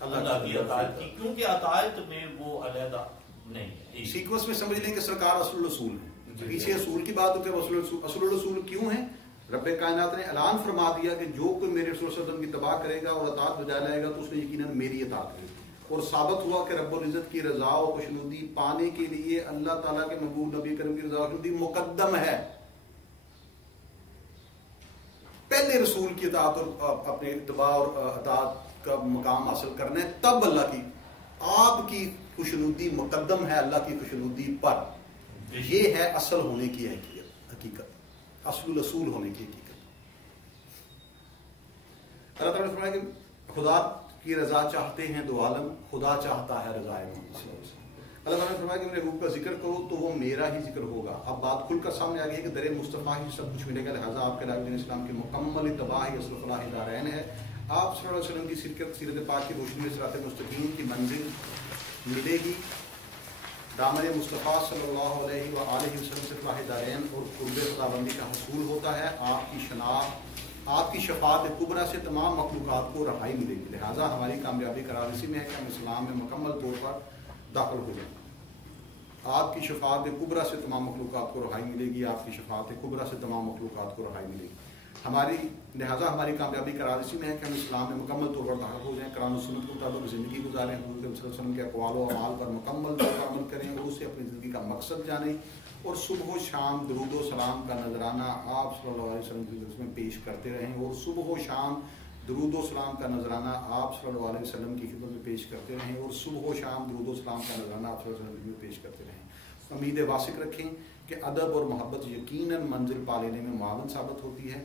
اللہ کی اطاعت کی، کیونکہ اطاعت میں وہ علیحدہ نہیں ہے. سیکوینس میں سمجھ لیں کہ سرکار اصل الرسول ہے، پیچھے اصول کی بات ہوتی ہے. اصل الرسول کیوں ہے؟ رب کائنات نے اعلان فرما دیا کہ جو کوئی میرے رسول صلی اللہ علیہ وسلم کی اتباع کرے گا اور اطاعت بجا لائے گا تو اس نے یقیناً میری اطاعت کی. اور ثابت ہوا کہ رب العزت کی رضا و خوشنودی پانے کے لیے اللہ تعالیٰ کے محبوب نبی کریم کی رضا و خوشنودی مقدم ہے. پہلے رسول کی اطاعت اور اپنے اتباع اور اطاعت کا مقام حاصل کرنا ہے، تب اللہ کی آپ کی خوشنودی مقدم ہے اللہ کی خوشنودی پر. یہ ہے اصل ہونے کی حقیقت، اصل الرسول ہونے کی حقیقت. اللہ تعالیٰ نے فرمایا کہ خدا کی رضا چاہتے ہیں دو عالم، خدا چاہتا ہے رضا محمد صلی اللہ علیہ وسلم. اللہ تعالیٰ نے فرمایا کہ میرے روح کا ذکر کرو تو وہ میرا ہی ذکر ہوگا. اب بات کھل کر سامنے آ گئی ہے کہ در مصطفیٰ ہی سب کچھ ملے گا، لہٰذا آپ کے نبی علیہ السلام کی مکمل اتباع ہی اصل فلاح دارین ہے. آپ صلی اللہ علیہ وسلم کی سیرت پاک کی روشنی میں صراط مستقیم کی منزل ملے گی. دامن مصطفیٰ صلی اللہ علیہ وآلہ وسلم سے فلاح دارین اور قرب خداوندی کا حصول ہوتا ہے. آپ کی شناخت، آپ کی شفاعت کبریٰ سے تمام مخلوقات کو رہائی ملے گی. لہٰذا ہماری کامیابی قرار اسی میں ہے کہ ہم اسلام میں مکمل طور پر داخل ہو جائیں. آپ کی شفاعت کبریٰ سے تمام مخلوقات کو رہائی ملے گی. آپ کی شفاعت کبریٰ سے تمام مخلوقات کو رہائی ملے گی. لہٰذا ہماری کامیابی قرار اسی میں ہے کہ ہم اسلام میں مکمل طور پر داخل ہو جائیں، قرآن و سنت کے مطابق زندگی گزاریں، حضور صلی اللہ علیہ وسلم کے اقوال و اعمال پر مکمل طور پر عمل کریں اور اسے اپنی زندگی کا مقصد جانیں، اور صبح و شام درود و سلام کا نذرانہ آپ صلی اللہ علیہ وسلم کی خدمت میں پیش کرتے رہیں، اور صبح و شام درود و سلام کا نذرانہ آپ صلی اللہ علیہ وسلم کی خدمت میں پیش کرتے رہیں، اور صبح و شام درود و سلام کا نذرانہ آپ صلی اللہ علیہ وسلم کی خدمت میں پیش کرتے رہیں. امید واسق رکھیں کہ ادب اور محبت یقیناً منزل پا لینے میں معاون ثابت ہوتی ہے.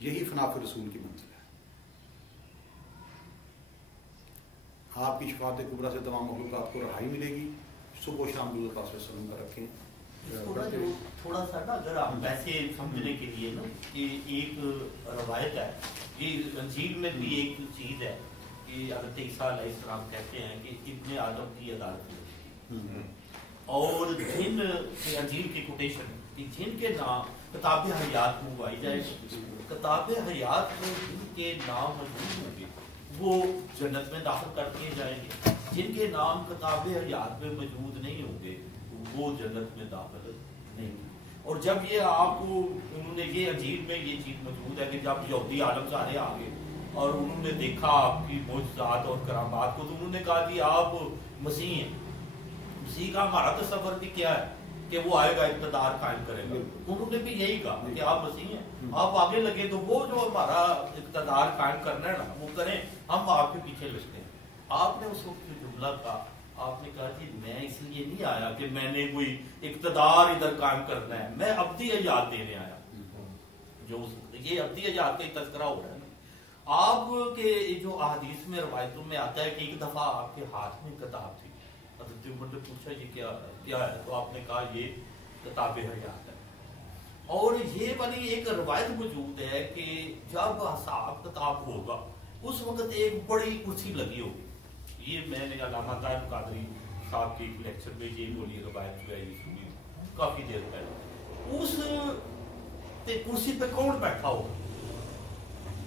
یہی فنا فی رسول کی منزل ہے. آپ کی شفاعت کبریٰ سے تمام مخلوقات کو رہائی ملے گی. صبح و شام درود پاک وسلم کا رکھیں. تھوڑا سا نا اگر آپ ویسے سمجھنے کے لیے نا کہ ایک روایت ہے، یہ انجیل میں بھی ایک چیز ہے کہ حضرت عیسیٰ علیہ السلام کہتے ہیں کہ ابن آدم کی عدالت ہوگی، اور جن انجیل کی کوٹیشن جن کے نام کتاب حیات میں اگائی جائے گی، کتاب حیات میں جن کے نام موجود ہوں گے وہ جنت میں داخل کر دیے جائیں گے. جن کے نام کتاب حیات میں موجود نہیں ہوں گے وہ جنت میں داخل نہیں ہوں. اور جب یہ آپ کو انہوں نے یہ انجیل میں یہ چیز موجود ہے کہ جب یہودی عالم سارے آ گئے اور انہوں نے دیکھا آپ کی معجزات اور کرامات کو تو انہوں نے کہا کہ آپ مسیح ہیں. مسیح کا ہمارا تصور بھی کیا ہے کہ وہ آئے گا اقتدار قائم کرے گا. انہوں نے بھی یہی کہا کہ آپ مسیح ہیں، آپ آگے لگے تو وہ جو ہمارا اقتدار قائم کرنا ہے نا وہ کریں، ہم آپ کے پیچھے لگتے ہیں. آپ نے اس وقت جو جملہ کہا، آپ نے کہا کہ میں اس لیے نہیں آیا کہ میں نے کوئی اقتدار ادھر قائم کرنا ہے، میں ابدی حیات دینے آیا. جو یہ ابدی حیات کا تذکرہ ہو رہا ہے نا. آپ کے جو احادیث میں روایتوں میں آتا ہے کہ ایک دفعہ آپ کے ہاتھ میں کتاب تھی، حضرت عمر نے پوچھا یہ کیا ہے، تو آپ نے کہا یہ کتاب حیات ہے. اور یہ والی ایک روایت موجود ہے کہ جب حساب کتاب ہوگا اس وقت ایک بڑی کرسی لگی ہوگی. یہ میں نے علامہ طاہر قادری صاحب کے لیکچر میں یہ بولی روایت جو ہے یہ سنی کافی دیر پہلے. اس کرسی پہ کون بیٹھا ہوگا؟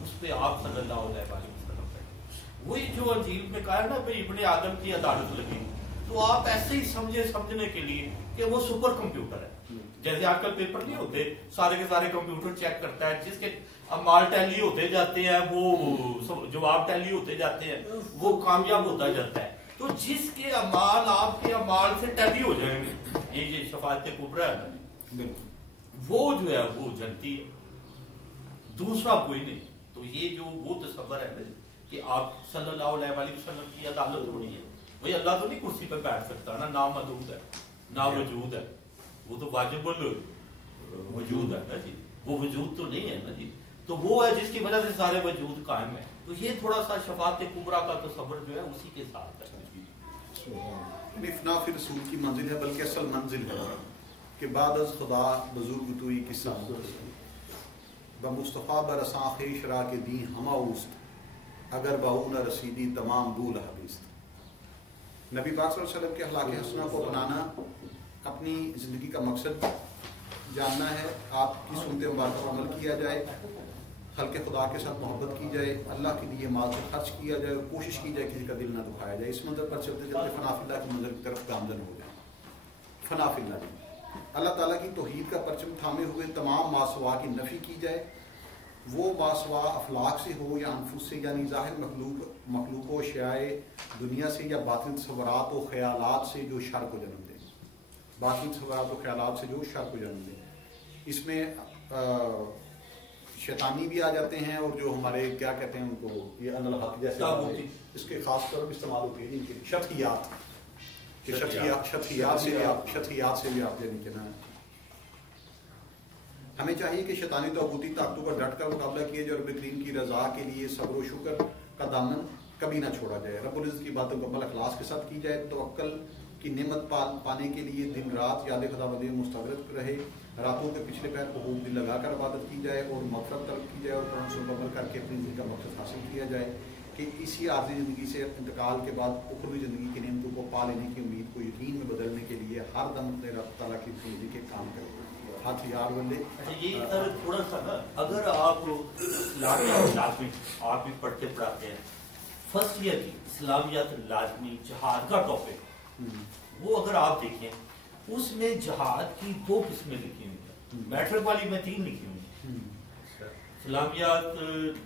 اس پہ آپ صلی اللہ علیہ وسلم بیٹھے. وہی جو انجیل میں کہا ہے نا بھائی ابن آدم کی عدالت لگی، تو آپ ایسے ہی سمجھنے کے لیے کہ وہ سپر کمپیوٹر ہے. جیسے آج کل پیپر نہیں ہوتے سارے کے سارے کمپیوٹر چیک کرتا ہے، جس کے اعمال ٹیلی ہوتے جاتے ہیں وہ جواب ٹیلی ہوتے جاتے ہیں وہ کامیاب ہوتا جاتا ہے. تو جس کے اعمال آپ کے اعمال سے ٹیلی ہو جائیں گے، یہ شفاعت کبریٰ ہے، وہ جو ہے وہ جنتی ہے، دوسرا کوئی نہیں. تو یہ جو وہ تصور ہے کہ آپ صلی اللہ علیہ وسلم کی عدالت ہو رہی ہے. بھائی اللہ تو نہیں کرسی پہ بیٹھ سکتا نا، نامحدود ہے، ناوجود ہے، وہ تو واجب الوجود ہے نا جی، وہ وجود تو نہیں ہے نا جی. تو وہ ہے جس کی وجہ سے سارے وجود قائم ہے. تو یہ تھوڑا سا شفاعت کبریٰ کا تصور جو ہے اسی کے ساتھ ہے. فنا فی رسول کی منزل ہے، بلکہ اصل منزل ہے کہ بعد از خدا بزرگ توئی قصہ بمصطفیٰ برساں خیش را کے دی ہما اوست اگر بہو نہ رسیدی تمام بول حبیست. نبی پاک صلی اللہ علیہ وسلم کے اخلاق حسنہ کو بنانا، اپنی زندگی کا مقصد جاننا ہے. آپ کی سنت مبارکہ پر عمل کیا جائے، خلق خدا کے ساتھ محبت کی جائے، اللہ کے لیے مال سے خرچ کیا جائے اور کوشش کی جائے کسی کا دل نہ دکھایا جائے. اس منظر پر چلتے چلتے فنا فی اللہ کی منظر کی طرف گامزن ہو جائے. فنا فی اللہ اللہ تعالیٰ کی توحید کا پرچم تھامے ہوئے تمام ماسوا کی نفی کی جائے. وہ ماسوا افلاق سے ہو یا انفس سے، یعنی ظاہر مخلوق و اشیائے دنیا سے، یا باطن تصورات و خیالات سے جو شر کو جنم دیں. باطن تصورات و خیالات سے جو شر کو جنم دیں. اس میں شیطانی بھی آ جاتے ہیں، اور جو ہمارے کیا کہتے ہیں ان کو، یہ ان الحق جیسے اس کے خاص طور پر استعمال ہوتی ہے ان کے شطحیات، شطحیات سے بھی آپ یعنی کہ نا ہمیں چاہیے کہ شیطانی طاغوتی طاقتوں پر ڈٹ کر مقابلہ کیا جائے اور رب کریم کی رضا کے لیے صبر و شکر کا دامن کبھی نہ چھوڑا جائے. رب العزت کی باتوں کو عمل اخلاص کے ساتھ کی جائے. توکل کی نعمت پانے کے لیے دن رات یاد خدا بندی مستغرق رہے. راتوں کے پچھلے پیر کو خوب دل لگا کر عبادت کی جائے اور مغفرت طلب کی جائے اور قرآن سنت عمل کر کے اپنی زندگی کا مقصد حاصل کیا جائے کہ اسی عارضی زندگی سے انتقال کے بعد اخروی زندگی کی نعمتوں کو پا لینے کی امید کو یقین میں بدلنے کے لیے ہر دم اپنے رب تعالیٰ کی زندگی کے کام کرے. ہاتھ یار بندے. اچھا یہ سر تھوڑا سا نا، اگر آپ لازمی آپ بھی پڑھتے پڑھاتے ہیں فرسٹ ایئر کی اسلامیات لازمی جہاد کا ٹاپک، وہ اگر آپ دیکھیں اس میں جہاد کی 2 قسمیں لکھی ہوئی ہیں. میٹرک والی میں 3 لکھی ہوئی ہیں. اسلامیات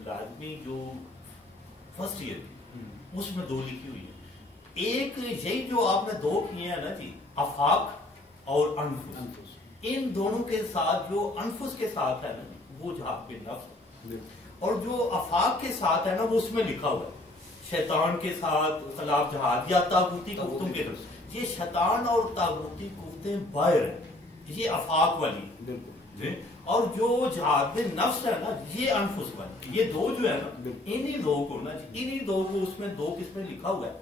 لازمی جو فرسٹ ایئر کی اس میں 2 لکھی ہوئی ہے. ایک یہی جو آپ نے 2 کیے ہیں نا جی، افاق اور انفس، ان دونوں کے ساتھ جو انفس کے ساتھ ہے نا وہ جہاد پہ نفس، اور جو افاق کے ساتھ ہے نا وہ اس میں لکھا ہوا ہے شیطان کے ساتھ خلاف جہاد یا طاغوتی قوتوں کے خلاف. یہ شیطان اور طاغوتی قوتیں باہر ہیں، یہ افاق والی، اور جو جہاد میں نفس ہے نا یہ انفس والی. یہ 2 جو ہے نا انہی 2 کو نا انہی 2 کو اس میں 2 قسمیں لکھا ہوا ہے.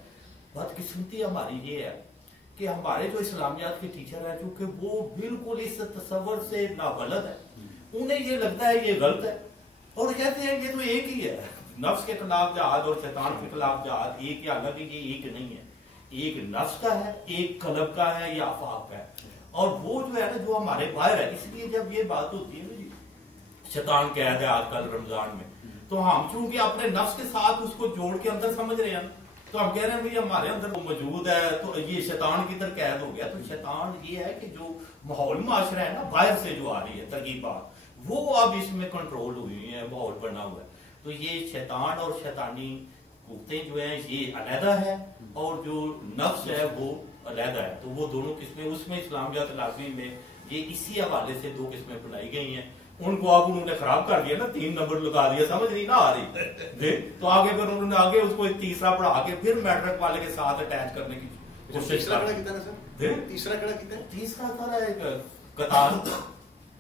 بدقسمتی ہماری یہ ہے کہ ہمارے جو اسلامیات کے ٹیچر ہیں چونکہ وہ بالکل اس تصور سے نابلد ہے، انہیں یہ لگتا ہے یہ غلط ہے اور کہتے ہیں یہ تو ایک ہی ہے. نفس کے خلاف جہاد اور شیطان کے خلاف جہاد ایک یا الگ، یہ ایک نہیں ہے. ایک نفس کا ہے، ایک قلب کا ہے یا افاق کا ہے، اور وہ جو ہے نا جو ہمارے باہر ہے. اس لیے جب یہ بات ہوتی ہے نا جی شیطان قید ہے آج کل رمضان میں، تو ہم چونکہ اپنے نفس کے ساتھ اس کو جوڑ کے اندر سمجھ رہے ہیں تو ہم کہہ رہے ہیں بھائی ہمارے اندر وہ موجود ہے تو یہ شیطان کی طرح قید ہو گیا. تو شیطان یہ ہے کہ جو ماحول معاشرہ ہے نا باہر سے جو آ رہی ہے ترغیبات، وہ اب اس میں کنٹرول ہوئی ہیں، ماحول بنا ہوا ہے. تو یہ شیطان اور شیطانی قوتیں جو ہیں یہ علیحدہ ہے اور جو نفس ہے وہ علیحدہ ہے. تو وہ دونوں قسمیں اس میں اسلامیات لازمی میں یہ اسی حوالے سے 2 قسمیں بنائی گئی ہیں. ان کو اب انہوں نے خراب کر دیا نا، 3 نمبر لگا دیا، سمجھ نہیں نہ آ رہی تو آگے پھر انہوں نے آگے اس کو ایک تیسرا پڑھا کے پھر میٹرک والے کے ساتھ اٹیچ کرنے کی کوشش. تیسرا سر قطار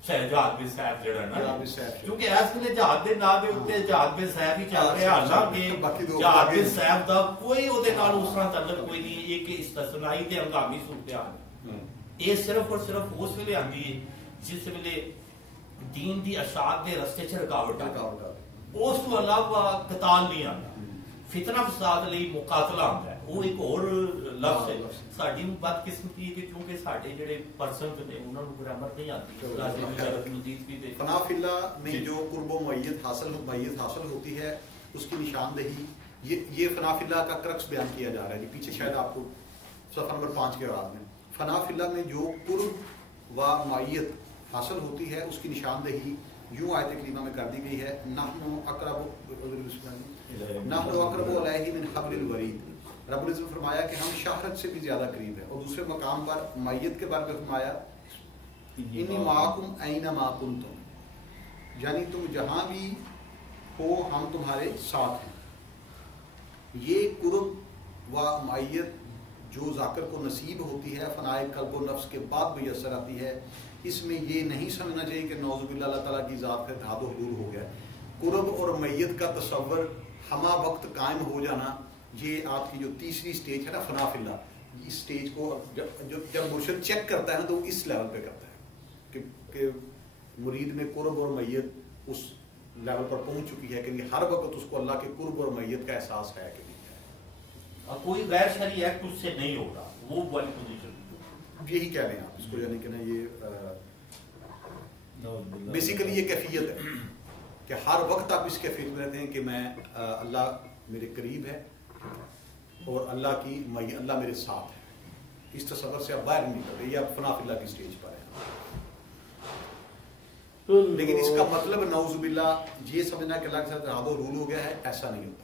جہاد بن سیف جڑا نا، کیونکہ اس ویلے جہاد دے نام دے اوتے جہاد بن سیف ہی چل رہا، حالانکہ جہاد بن سیف دا کوئی اودے نال اس طرح تعلق کوئی نہیں. یہ کہ استثنائی تے ہنگامی صورتحال یہ صرف اور صرف اس ویلے آندی ہے جس ویلے دین دی اشاعت دے رستے چ رکاوٹ اس تو علاوہ قتال نہیں آتا. فتنہ فساد لئی مقاتلہ آتا ہے، وہ ایک اور لفظ ہے. ساڈی بدقسمتی ہے کہ چونکہ ساڈے جڑے پرسنز نے انہاں نوں گرامر نہیں آتی. فنا فی اللہ میں جو قرب و معیت حاصل ہوتی ہے اس کی نشاندہی یہ فنا فی اللہ کا کرکس بیان کیا جا رہا ہے. پیچھے شاید آپ کو صفحہ نمبر 5 کے بعد میں فنا فی اللہ میں جو قرب و معیت حاصل ہوتی ہے اس کی نشاندہی یوں آیت کریمہ میں کر دی گئی ہے. نحن اقرب الیہ من حبل الورید. رب العزت نے فرمایا کہ ہم شہرت سے بھی زیادہ قریب ہیں. اور دوسرے مقام پر میت کے بارے میں فرمایا انی معکم اینما کنتم، یعنی تم جہاں بھی ہو ہم تمہارے ساتھ ہیں. یہ قرب و معیت جو ذاکر کو نصیب ہوتی ہے فنائے قلب و نفس کے بعد میسر آتی ہے. اس میں یہ نہیں سمجھنا چاہیے کہ نعوذ باللہ اللہ تعالیٰ کی ذات کا اتحاد و حضور ہو گیا. قرب اور میت کا تصور ہمہ وقت قائم ہو جانا، یہ آپ کی جو تیسری سٹیج ہے نا فنا فی اللہ، اس سٹیج کو جب مرشد چیک کرتا ہے نا تو وہ اس لیول پہ کرتا ہے کہ مرید میں قرب اور میت اس لیول پر پہنچ چکی ہے کہ ہر وقت اس کو اللہ کے قرب اور میت کا احساس ہے کہ نہیں ہے. کوئی غیر شرعی ایکٹ اس سے نہیں ہوگا، وہ والی پوزیشن یہی کہہ رہے ہیں آپ اس کو، یعنی کہ نا یہ بیسیکلی یہ کیفیت ہے کہ ہر وقت آپ اس کے فکر رہتے ہیں کہ میں اللہ میرے قریب ہے اور اللہ میرے ساتھ ہے. اس تصور سے آپ باہر نہیں نکلتے, یہ آپ فنا فی اللہ کی سٹیج پر ہیں. لیکن اس کا مطلب نعوذ باللہ یہ سمجھنا کہ اللہ کے ساتھ ارادہ رول ہو گیا ہے, ایسا نہیں ہوتا.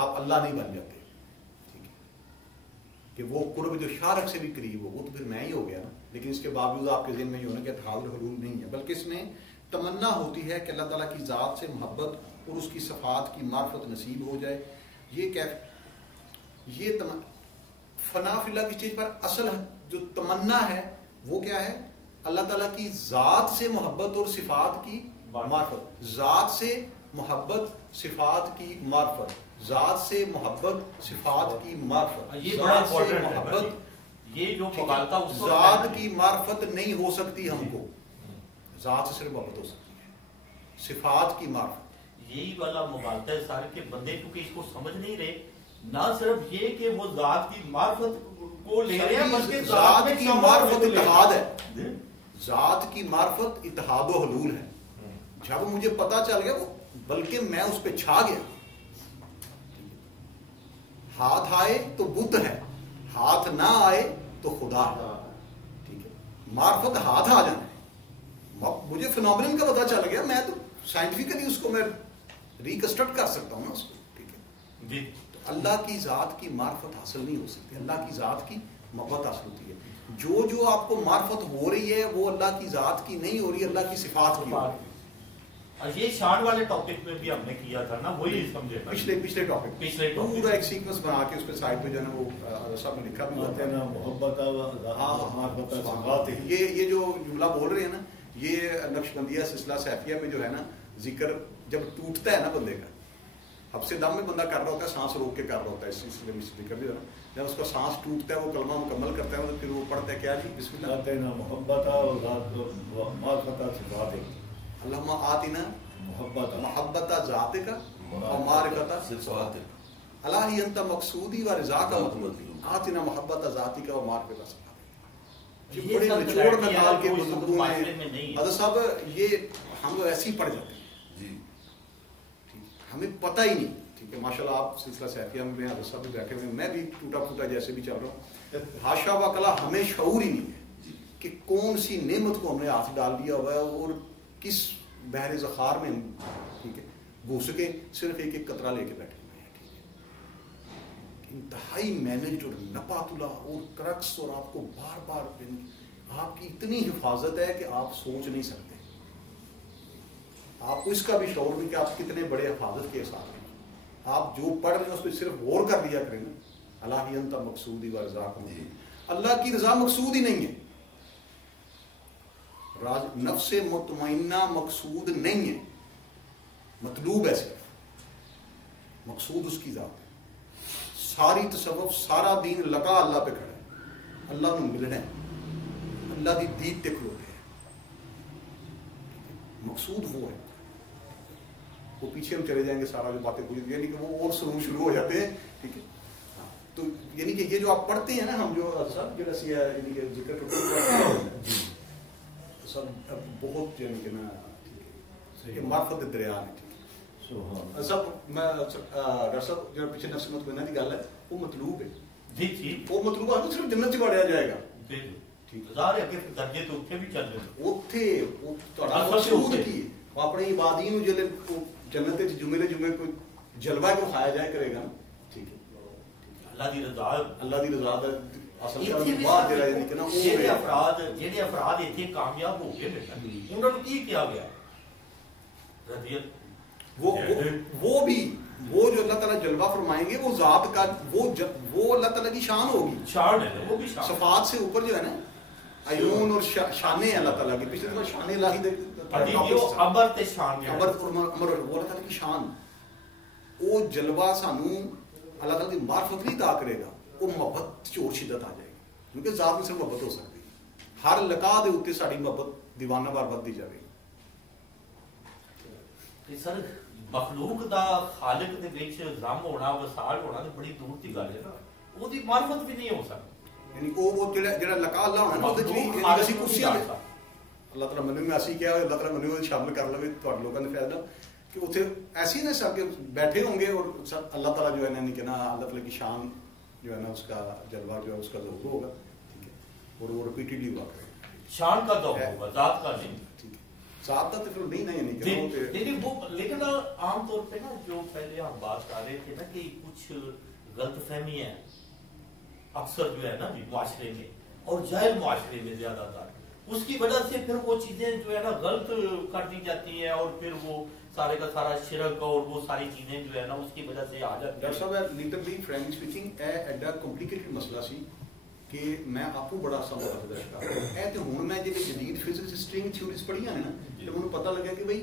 آپ اللہ نہیں بن جاتے, ٹھیک ہے, کہ وہ قرب جو شارک سے بھی قریب ہو وہ تو پھر میں ہی ہو گیا نا. لیکن اس کے باوجود آپ کے ذہن میں یہ ہونا کہ اتحاد الحلول نہیں ہے, بلکہ اس میں تمنا ہوتی ہے کہ اللہ تعالیٰ کی ذات سے محبت اور اس کی صفات کی معرفت نصیب ہو جائے. یہ فنا فی اللہ کی اسٹیج پر اصل جو تمنا ہے وہ کیا ہے؟ اللہ تعالیٰ کی ذات سے محبت اور صفات کی معرفت. ذات سے محبت صفات کی معرفت, ذات سے محبت صفات کی معرفت. یہ بڑا امپورٹنٹ ہے. یہ جو مغالطہ ذات کی معرفت نہیں ہو سکتی, ہم کو ذات سے صرف محبت ہو سکتی ہے, صفات کی معرفت. یہی والا مغالطہ ہے سارے کے بندے کیونکہ اس کو سمجھ نہیں رہے. نہ صرف یہ کہ وہ ذات کی معرفت کو لے رہے ہیں بلکہ ذات کی معرفت اتحاد ہے. ذات کی معرفت اتحاد و حلول ہے. جب مجھے پتا چل گیا بلکہ میں اس پہ چھا گیا. ہاتھ آئے تو بت ہے, ہاتھ نہ آئے تو خدا ہے. ٹھیک ہے, معرفت ہاتھ آ جانا ہے. مجھے فینومینن کا پتا چل گیا, میں تو سائنٹیفکلی اس کو میں ریکنسٹرکٹ کر سکتا ہوں نا اس کو. ٹھیک ہے جی. تو اللہ کی ذات کی معرفت حاصل نہیں ہو سکتی, اللہ کی ذات کی محبت حاصل ہوتی ہے. جو آپ کو معرفت ہو رہی ہے وہ اللہ کی ذات کی نہیں ہو رہی, اللہ کی صفات کی ہو رہی ہے. یہ شان والے ٹاپک میں بھی ہم نے کیا تھا نا, وہی سمجھے پچھلے ٹاپک پورا ایک سیکوینس بنا کے اس پہ سائڈ پہ جو ہے نا وہ صاحب نے لکھا بھی ہوتا ہے محبت. یہ جو جملہ بول رہے ہیں نا, یہ نقشبندیہ سلسلہ سیفیہ میں جو ہے نا ذکر جب ٹوٹتا ہے نا بندے کا, حبس دم میں بندہ کر رہا ہوتا ہے, سانس روک کے کر رہا ہوتا ہے, اس سلسلے میں ذکر بھی ہوتا ہے. جب اس کا سانس ٹوٹتا ہے وہ کلمہ مکمل کرتا ہے تو پھر وہ پڑھتا ہے کیا جی بسم اللہ اللہم آتنا محبت ذاتک و معرفت صفاتک الہی انت مقصودی و رضاک مطلوبی آتنا محبت ذاتک و معرفت صفاتک. یہ بڑے نچوڑ نکال کے بزرگوں نے حضرت صاحب یہ ہم لوگ ایسے ہی پڑھ جاتے ہیں جی, ہمیں پتہ ہی نہیں. ٹھیک ہے, ماشاء اللہ آپ سلسلہ سیفیہ میں حضرت صاحب بھی بیٹھے ہوئے, میں بھی ٹوٹا پھوٹا جیسے بھی چل رہا ہوں. حاشا وکلا ہمیں شعور ہی نہیں ہے کہ کون سی نعمت کو ہم نے ہاتھ ڈال دیا ہوا ہے اور کس بحر ذخار میں ٹھیک ہے گھس کے صرف ایک ایک قطرہ لے کے بیٹھے ہوئے ہیں. ٹھیک ہے, انتہائی مینجڈ اور نپاتلا اور کرکس, اور آپ کو بار بار آپ کی اتنی حفاظت ہے کہ آپ سوچ نہیں سکتے. آپ کو اس کا بھی شعور نہیں کہ آپ کتنے بڑے حفاظت کے ساتھ ہیں. آپ جو پڑھ رہے ہیں اس پہ صرف غور کر لیا کریں نا. اللہ انت مقصودی و رضاک, اللہ کی رضا مقصود ہی نہیں ہے. نفس مطمئنہ مقصود نہیں ہے, مطلوب ہے صرف, مقصود اس کی ذات ہے. ساری تصوف سارا دین لگا اللہ پہ کھڑا ہے, اللہ کو ملنا ہے, اللہ کی دید تے کھلوتے ہیں. مقصود وہ ہے. وہ پیچھے ہم چلے جائیں گے سارا جو باتیں پوری, یعنی کہ وہ اور شروع ہو جاتے ہیں. ٹھیک ہے, تو یعنی کہ یہ جو آپ پڑھتے ہیں نا, ہم جو سب جو یعنی کہ ذکر سب بہت یعنی کہ نا کہ معرفت دریا نے سب. میں ڈاکٹر صاحب جو پیچھے نفس مطمئنہ کی گل ہے وہ مطلوب ہے جی جی, وہ مطلوب ہے صرف جنت سے بڑھیا جائے گا. درجے تو اتنے بھی چل رہے اتنے مقصود کی اپنے عبادی نو جلے جنت جمعے جمعے کوئی جلوہ کو کھایا جائے کرے گا. ٹھیک ہے, اللہ دی رضا, اللہ دی رضا افراد اتنے کامیاب ہو گئے انہوں نے کی کیا گیا وہ بھی وہ جو اللہ تعالیٰ جلوہ فرمائیں گے وہ ذات کا وہ اللہ تعالیٰ کی شان ہوگی. شان ہے وہ بھی صفات سے اوپر جو ہے نا عیون اور شانے اللہ تعالیٰ کی. پچھلے دفعہ شان الہی امر تے شان امر وہ اللہ تعالیٰ کی شان. وہ جلوہ سانو اللہ تعالیٰ کی معرفت نہیں عطا کرے گا, وہ محبت چور شدت آ جائے گی. کیونکہ ذات میں صرف محبت ہو سکتی ہے. ہر لقاء دے اوتے ساری محبت دیوانہ بار بد دی جائے گی. سر مخلوق دا خالق دے وچ ضم ہونا وصال ہونا تے بڑی دور دی گل ہے نا, وہ دی معرفت بھی نہیں ہو سکتی. یعنی وہ جڑا لقاء اللہ ہونا نا اس وچ اسی کرسیاں اللہ تعالیٰ منو میں اسی کیا اللہ تعالیٰ منو شامل کر لوے تواڈے لوکاں دے فائدہ. کہ اتنے ایسے ہی نا سب کے بیٹھے ہوں گے اور سب اللہ تعالیٰ جو ہے نا کہ نا اللہ تعالیٰ کی شان جو ہے نا اس کا جلوہ جو ہے اس کا ظہور ہوگا, ٹھیک ہے, اور وہ ریپیٹڈلی ہوا کرے گا. شان کا ظہور ہوگا, ذات کا نہیں. ٹھیک ہے, ذات کا تو پھر نہیں نا, لیکن وہ لیکن عام طور پہ نا جو پہلے ہم بات کر رہے تھے نا کہ کچھ غلط فہمی ہے اکثر جو ہے نا معاشرے میں, اور جاہل معاشرے میں زیادہ تر, اس کی وجہ سے پھر وہ چیزیں جو ہے نا غلط کر دی جاتی ہیں, اور پھر وہ سارے کا سارا شرک اور وہ ساری چیزیں جو ہے نا اس کی وجہ سے آ جاتی ہیں. ڈاکٹر صاحب لیٹرلی فرینکلی اسپیکنگ ایڈا کمپلیکیٹڈ مسئلہ سی کہ میں آپ کو بڑا آسان بتا دیتا ہوں. اے تے ہن میں جڑی جدید فزکس سٹرنگ تھیوریز پڑھیاں نے نا, تے مجھے پتہ لگا کہ بھئی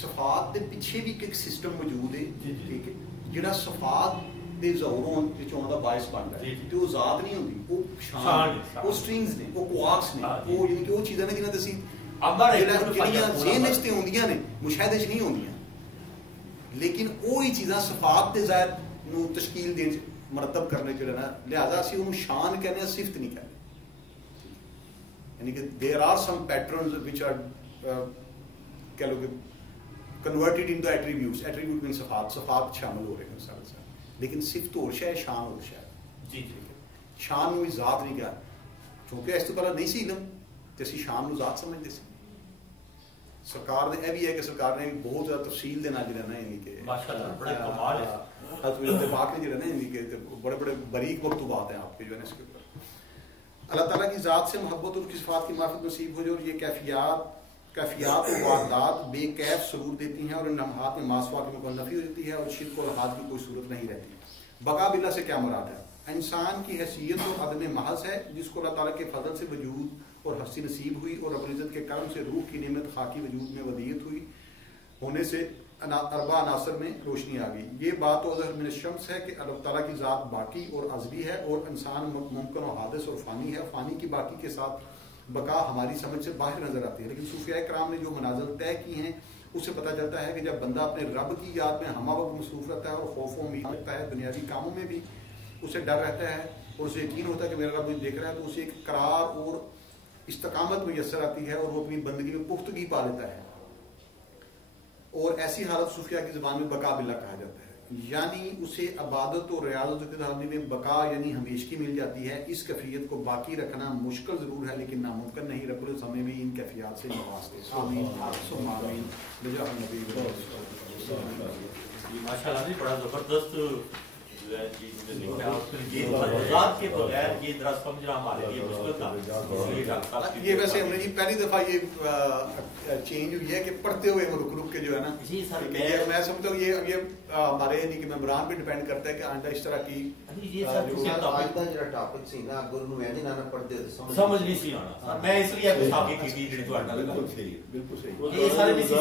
صفات دے پیچھے بھی ایک سسٹم موجود ہے, ٹھیک ہے, جڑا صفات دے ظہور وچ اون دا باعث بندا ہے. تے وہ ذات نہیں ہوندی, وہ شان, وہ سٹرنگز نے, وہ کوارکس نے, وہ یعنی کہ وہ چیزاں نے جنہاں تے اسی جڑیاں ذہن وچ تے ہوندیاں نے, مشاہدے وچ نہیں ہوندیاں, لیکن وہی چیزاں صفات دے ظاہر نو تشکیل دین مرتب کرنے جو ہے نا, لہذا اسی انہوں شان کہنے ہیں, صفت نہیں کہنے. یعنی کہ there are some patterns which are کہہ لو کہ converted into attributes, attribute mean صفات, صفات شامل ہو رہے ہیں سارے سارے, لیکن صفت اور شے, شان اور شے. جی ٹھیک ہے, شان نو ذات نہیں کہا, چونکہ اس تو پہلے نہیں سی علم تے اسی شان نو ذات سمجھتے سی. سرکار نے یہ بھی ہے کہ سرکار نے بہت زیادہ تفصیل دینا جڑا نا, یعنی کہ ماشاءاللہ بڑے کمال ہے حضرت پاک نے جڑا نا, یعنی کہ بڑے بڑے باریک مکتوبات ہیں آپ کے جو ہے نا اس کے اوپر. اللہ تعالیٰ کی ذات سے محبت اور اس کی صفات کی معرفت نصیب ہو جائے, اور یہ کیفیات اور واردات بے کیف سرور دیتی ہیں, اور ان لمحات میں ماسوا کی مکمل نفی ہو جاتی ہے, اور شرک اور الحاد کی کوئی صورت نہیں رہتی. بقا باللہ سے کیا مراد ہے؟ انسان کی حیثیت اور عدم محض ہے جس کو اللہ تعالیٰ کے فضل سے وجود اور ہستی نصیب ہوئی, اور رب العزت کے کرم سے روح کی نعمت خاکی وجود میں ودیعت ہوئی ہونے سے اربع عناصر میں روشنی آ گئی. یہ بات تو اظہر من الشمس ہے کہ اللہ تعالیٰ کی ذات باقی اور ازلی ہے, اور انسان ممکن و حادث اور فانی ہے. فانی کی باقی کے ساتھ بقا ہماری سمجھ سے باہر نظر آتی ہے, لیکن صوفیاء کرام نے جو منازل طے کی ہیں اس سے پتہ چلتا ہے کہ جب بندہ اپنے رب کی یاد میں ہمہ وقت مصروف رہتا ہے اور خوف و امید رکھتا ہے, دنیاوی کاموں میں بھی اسے ڈر رہتا ہے اور اسے یقین ہوتا ہے کہ میرا رب مجھے دیکھ رہا ہے, تو اسے ایک قرار اور استقامت میسر آتی ہے, اور وہ اپنی بندگی میں پختگی پا لیتا ہے. اور ایسی حالت صوفیاء کی زبان میں بقا باللہ کہا جاتا ہے, یعنی اسے عبادت اور ریاضت کی حالت میں بقا یعنی ہمیشگی مل جاتی ہے. اس کیفیت کو باقی رکھنا مشکل ضرور ہے لیکن ناممکن نہیں. رب العزت ہمیں بھی ان کیفیات سے نوازتے. ماشاءاللہ بڑا زبردست ذات کے بغیر یہ ذرا سمجھنا ہمارے لیے مشکل تھا. یہ ویسے ہم نے جی پہلی دفعہ یہ چینج ہوئی ہے کہ پڑھتے ہوئے رک رک کے جو ہے نا, میں سمجھتا ہوں یہ ہمارے یعنی کہ ممبران پہ ڈیپینڈ کرتا ہے کہ آئندہ اس طرح کی ٹاپک سی نا اگر انہوں نے نہ پڑھتے سمجھ نہیں سی آنا. میں اس لیے تاکہ کی تھی جو اٹھا لگا. بالکل صحیح, بالکل صحیح. یہ سارے نہیں سی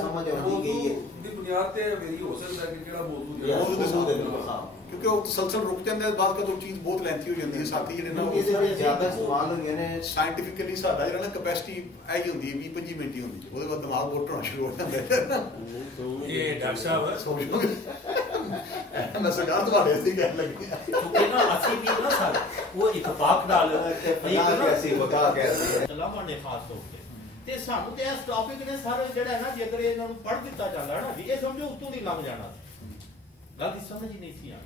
سمجھ آنی گئی ہے بنیاد تے میری ہو سکتا ہے کہ کیڑا موضوع کیونکہ وہ تسلسل رک جاتا ہے, بعد کا تو چیز بہت لینتھی ہو جاتی ہے. ساتھی جڑے نا زیادہ استعمال ہوئی نے سائنٹیفکلی ساڈا جڑا نا کیپیسٹی ایہی ہوندی ہے 20-25 منٹ ہی ہوندی ہے, وہ بعد دماغ بہت ٹھنا شروع ہو جاتا ہے. یہ ڈاکٹر صاحب میں سرکار تمہارے ایسے ہی کہنے لگی کیونکہ نا اسی بھی نا سر وہ اتفاق نال کیسی بتا کہتے ہیں علامہ نے خاص طور پہ تے سانو تے اس ٹاپک نے سارے جڑا ہے نا جے اگر انہاں نوں پڑھ دتا جاندا ہے نا یہ سمجھو اتوں نہیں لنگ جانا, گل کی سمجھ ہی نہیں سی آ.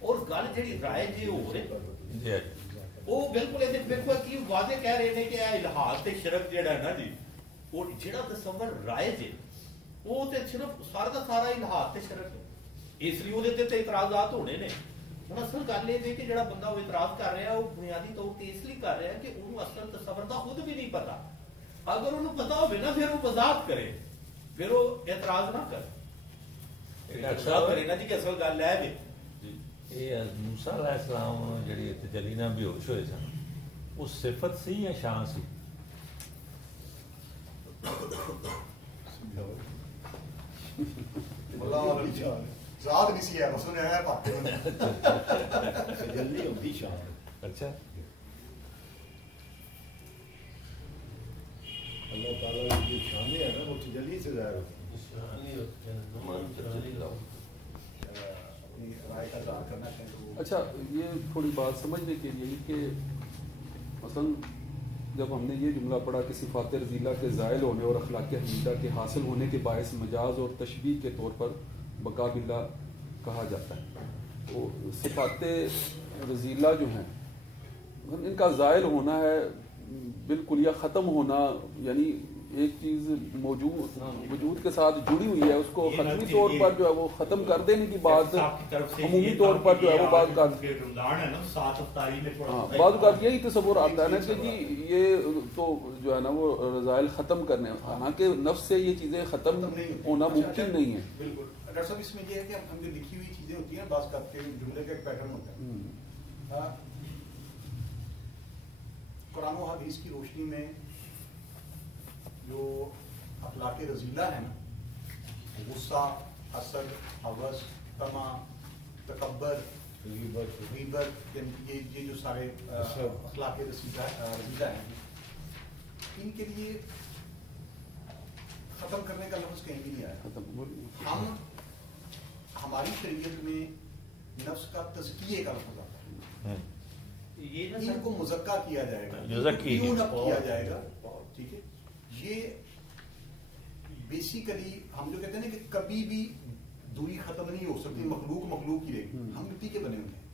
اور گل جڑی رائے جی ہو رہے وہ بالکل یہ بالکل کی واضح کہہ رہے ہیں کہ الہاد تے شرک جڑا ہے نا جی, وہ جڑا تصور رائے جی وہ تے صرف سارا دا سارا الہاد تے شرک ہے, اس لیے وہ تے اعتراضات ہونے نے. ہن اصل گل یہ ہے کہ جڑا بندہ وہ اعتراض کر رہا ہے وہ بنیادی طور تے اس لیے کر رہا ہے کہ انہوں اصل تصور دا خود بھی نہیں پتا. اگر انہوں پتا ہو نا پھر وہ وضاحت کرے, پھر وہ اعتراض نہ کرے. اعتراض کرے نا جی کہ اصل گل ہے یہ موسیٰ علیہ السلام جڑی تجلی نہ بے ہوش ہوئے سن, وہ صفت سی یا شان سی؟ ذات نہیں سی ہے, مسئلہ ہے پاتے جلدی ہوتی شان. اچھا اللہ تعالیٰ کی شان ہے نا وہ جلدی سے ظاہر ہوتی اچھا یہ تھوڑی بات سمجھنے کے لیے کہ مثلا جب ہم نے یہ جملہ پڑھا کہ صفات رذیلہ کے زائل ہونے اور اخلاق حمیدہ کے حاصل ہونے کے باعث مجاز اور تشبیہ کے طور پر بقا باللہ کہا جاتا ہے، تو صفات رذیلہ جو ہیں ان کا زائل ہونا ہے بالکل یا ختم ہونا، یعنی ایک چیز وجود کے ساتھ جڑی ہوئی ہے، اس کو حتمی طور پر جو ہے وہ ختم کر دینے کی بات عمومی طور پر جو ہے وہ بات کا بعض اوقات یہی تصور آتا ہے نا کہ جی یہ تو جو ہے نا وہ رذائل ختم کرنے، حالانکہ نفس سے یہ چیزیں ختم ہونا ممکن نہیں ہے۔ بالکل ڈاکٹر صاحب اس میں یہ ہے کہ ہم جو لکھی ہوئی چیزیں ہوتی ہیں بعض کرتے ہیں جملے کا ایک پیٹرن ہوتا ہے، قرآن و حدیث کی روشنی میں جو اخلاق رذیلہ ہے نا، غصہ، حسد، ہوس، طمع، تکبر، غیبت، یہ جو سارے اخلاق رذیلہ ہیں، ان کے لیے ختم کرنے کا لفظ کہیں بھی نہیں آیا۔ ہماری شریعت میں نفس کا تزکیے کا لفظ آتا ہے، ان کو مزکا کیا جائے گا، کیوں نہ کیا جائے گا، ٹھیک ہے۔ یہ بیسیکلی ہم جو کہتے ہیں نا کہ کبھی بھی دوری ختم نہیں ہو سکتی، مخلوق ہی رہے گی، ہم مٹی کے بنے ہوئے ہیں،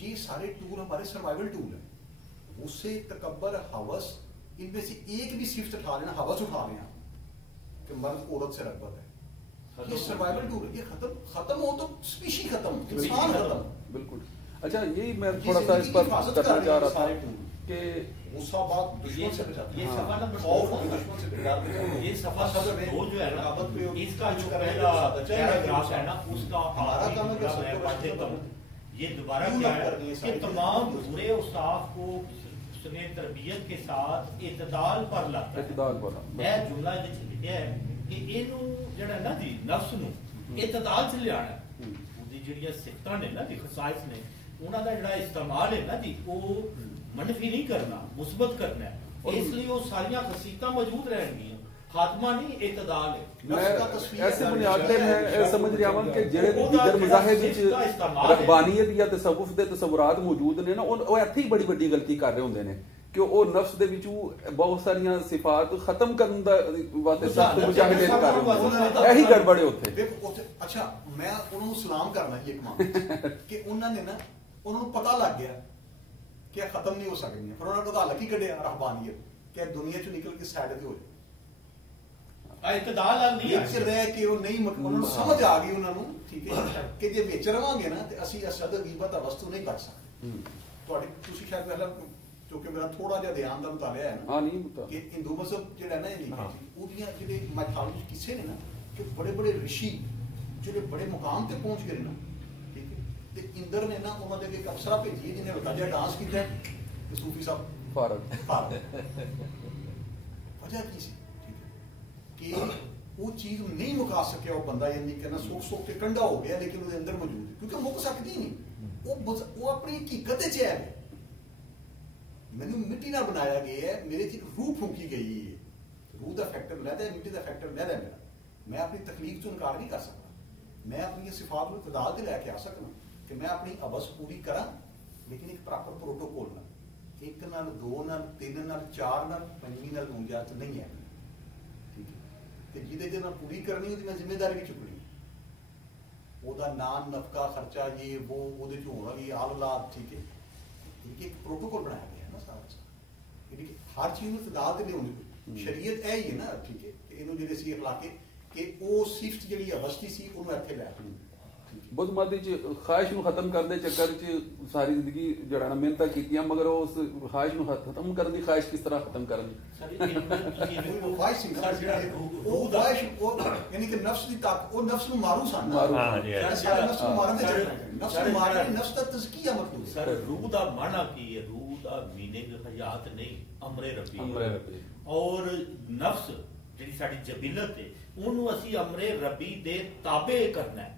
یہ سارے ٹول ہمارے سروائیول ٹول ہیں۔ اس سے تکبر، ہوس، ان میں سے ایک بھی صفت اٹھا لینا، ہوس اٹھا لینا کہ مرد عورت سے رغبت ہے، یہ سروائیول ٹول ہے، یہ ختم ہو تو اسپیشی ختم، انسان ختم۔ بالکل۔ اچھا یہی میں تھوڑا سا اس پر کرنا چاہ رہا تھا کہ غصہ بات دشمن سے بچاتا ہے، یہ صفحہ نمبر دشمن سے بچاتا ہے، یہ صفحہ دو جو ہے نا اس کا جو پہلا پیراگراف ہے نا اس کا ہمارا کام ہے کہ میں پڑھ دیتا ہوں۔ یہ دوبارہ کیا ہے کہ تمام برے اوصاف کو اس نے تربیت کے ساتھ اعتدال پر لاتا ہے۔ اعتدال پر یہ جملہ لکھیا ہے کہ اینو جڑا ہے نا جی نفس نو اعتدال چ لے آنا ہے، اودی جڑیاں صفتاں نے نا جی خصائص نے انہاں دا جڑا استعمال ہے نا جی وہ منفی نہیں کرنا، مثبت کرنا ہے، اس لیے وہ ساریاں خصیتاں موجود رہن گی، خاتمہ نہیں اعتدال ہے۔ میں ایسے بنیاد تے میں سمجھ رہا ہوں کہ جڑے دیگر مذاہب وچ رہبانیت یا تصوف دے تصورات موجود نے نا وہ ایتھے ہی بڑی بڑی غلطی کر رہے ہوندے نے کہ وہ نفس دے وچوں بہت ساریاں صفات ختم کرن دا واسطے سخت مجاہدے کر رہے ہوندے، یہی گڑبڑے ہوتے۔ دیکھو اچھا میں انہوں نے سلام کرنا یہ کمان کہ انہوں نے نا انہوں نے پتہ لگ گیا کہ ختم نہیں ہو سکتی ہیں، پھر انہوں نے پتہ لگی کڈیا رہبانیت کہ دنیا چ نکل کے سائڈ تے ہو جائے اعتدال نہیں ہے، رہ کے وہ نہیں انہوں نے سمجھ آ گئی انہوں نے، ٹھیک ہے کہ جے وچ رہاں گے نا تے اسی اسد غیبت وستو نہیں بچ سکتے۔ تواڈی تسی شاید پہلا کیونکہ میرا تھوڑا جہا دھیان دا مطالعہ ہے نا کہ ہندو مذہب جڑا نا اودیاں جڑے میتھالوجی کسے نے نا کہ بڑے بڑے رشی جڑے بڑے مقام تے پہنچ گئے نا، ٹھیک ہے، تے اندر نے نا انہاں دے ایک افسرا بھیجی جنہیں بتایا ڈانس کیتا ہے کہ صوفی صاحب فارغ وجہ کی سی کہ وہ چیز نہیں مکا سکیا وہ بندہ، یعنی کہ نا سوکھ سوکھ کے کنڈا ہو گیا لیکن وہ اندر موجود ہے کیونکہ مک سکتی نہیں، وہ اپنی حقیقت چ ہے، مینو مٹی نہ بنایا گیا ہے، میرے چ روح پھونکی گئی ہے، روح دا فیکٹر لہدا ہے، مٹی دا فیکٹر لہدا ہے میرا، میں اپنی تخلیق سے انکار نہیں کر سکتا، میں اپنی صفات کو اعتدال سے لے کے آ سکنا کہ میں اپنی ابس پوری کرا لیکن ایک پراپر پروٹوکول نہ، ایک نال دو نال تین نال چار نال پنجویں نال گنجائش نہیں ہے، ٹھیک ہے، کہ جہدے جے میں پوری کرنی ہوتی میں ذمہ داری بھی چکنی، وہ دا نان نفقہ خرچہ یہ وہ دے چ ہونا یہ آلات، ٹھیک ہے، ایک پروٹوکول بنایا گیا ہے نا سارا، یعنی کہ ہر چیز میں اعتدال تے ہونی، شریعت ہے ہی ہے نا، ٹھیک ہے، اینو جڑے سی اخلاق کہ وہ صفت جڑی ہستی سی انہوں ایتھے لے آئی بدھ مت خواہش نو ختم کرنے چکر چ ساری زندگی جڑا نا محنت کیتیاں مگر اس خواہش نو ختم کرنے دی خواہش کس طرح ختم کرنی، یعنی کہ نفس دی طاقت وہ نفس نو مارو سن، نفس نو مارن دے چکر نفس نو مارن نفس دا تزکیہ مطلوب سر روح دا معنی کی ہے، روح دا میننگ حیات نہیں، امر ربی، اور نفس جڑی ساڈی جبلت ہے انہوں اسی امر ربی دے تابع کرنا ہے،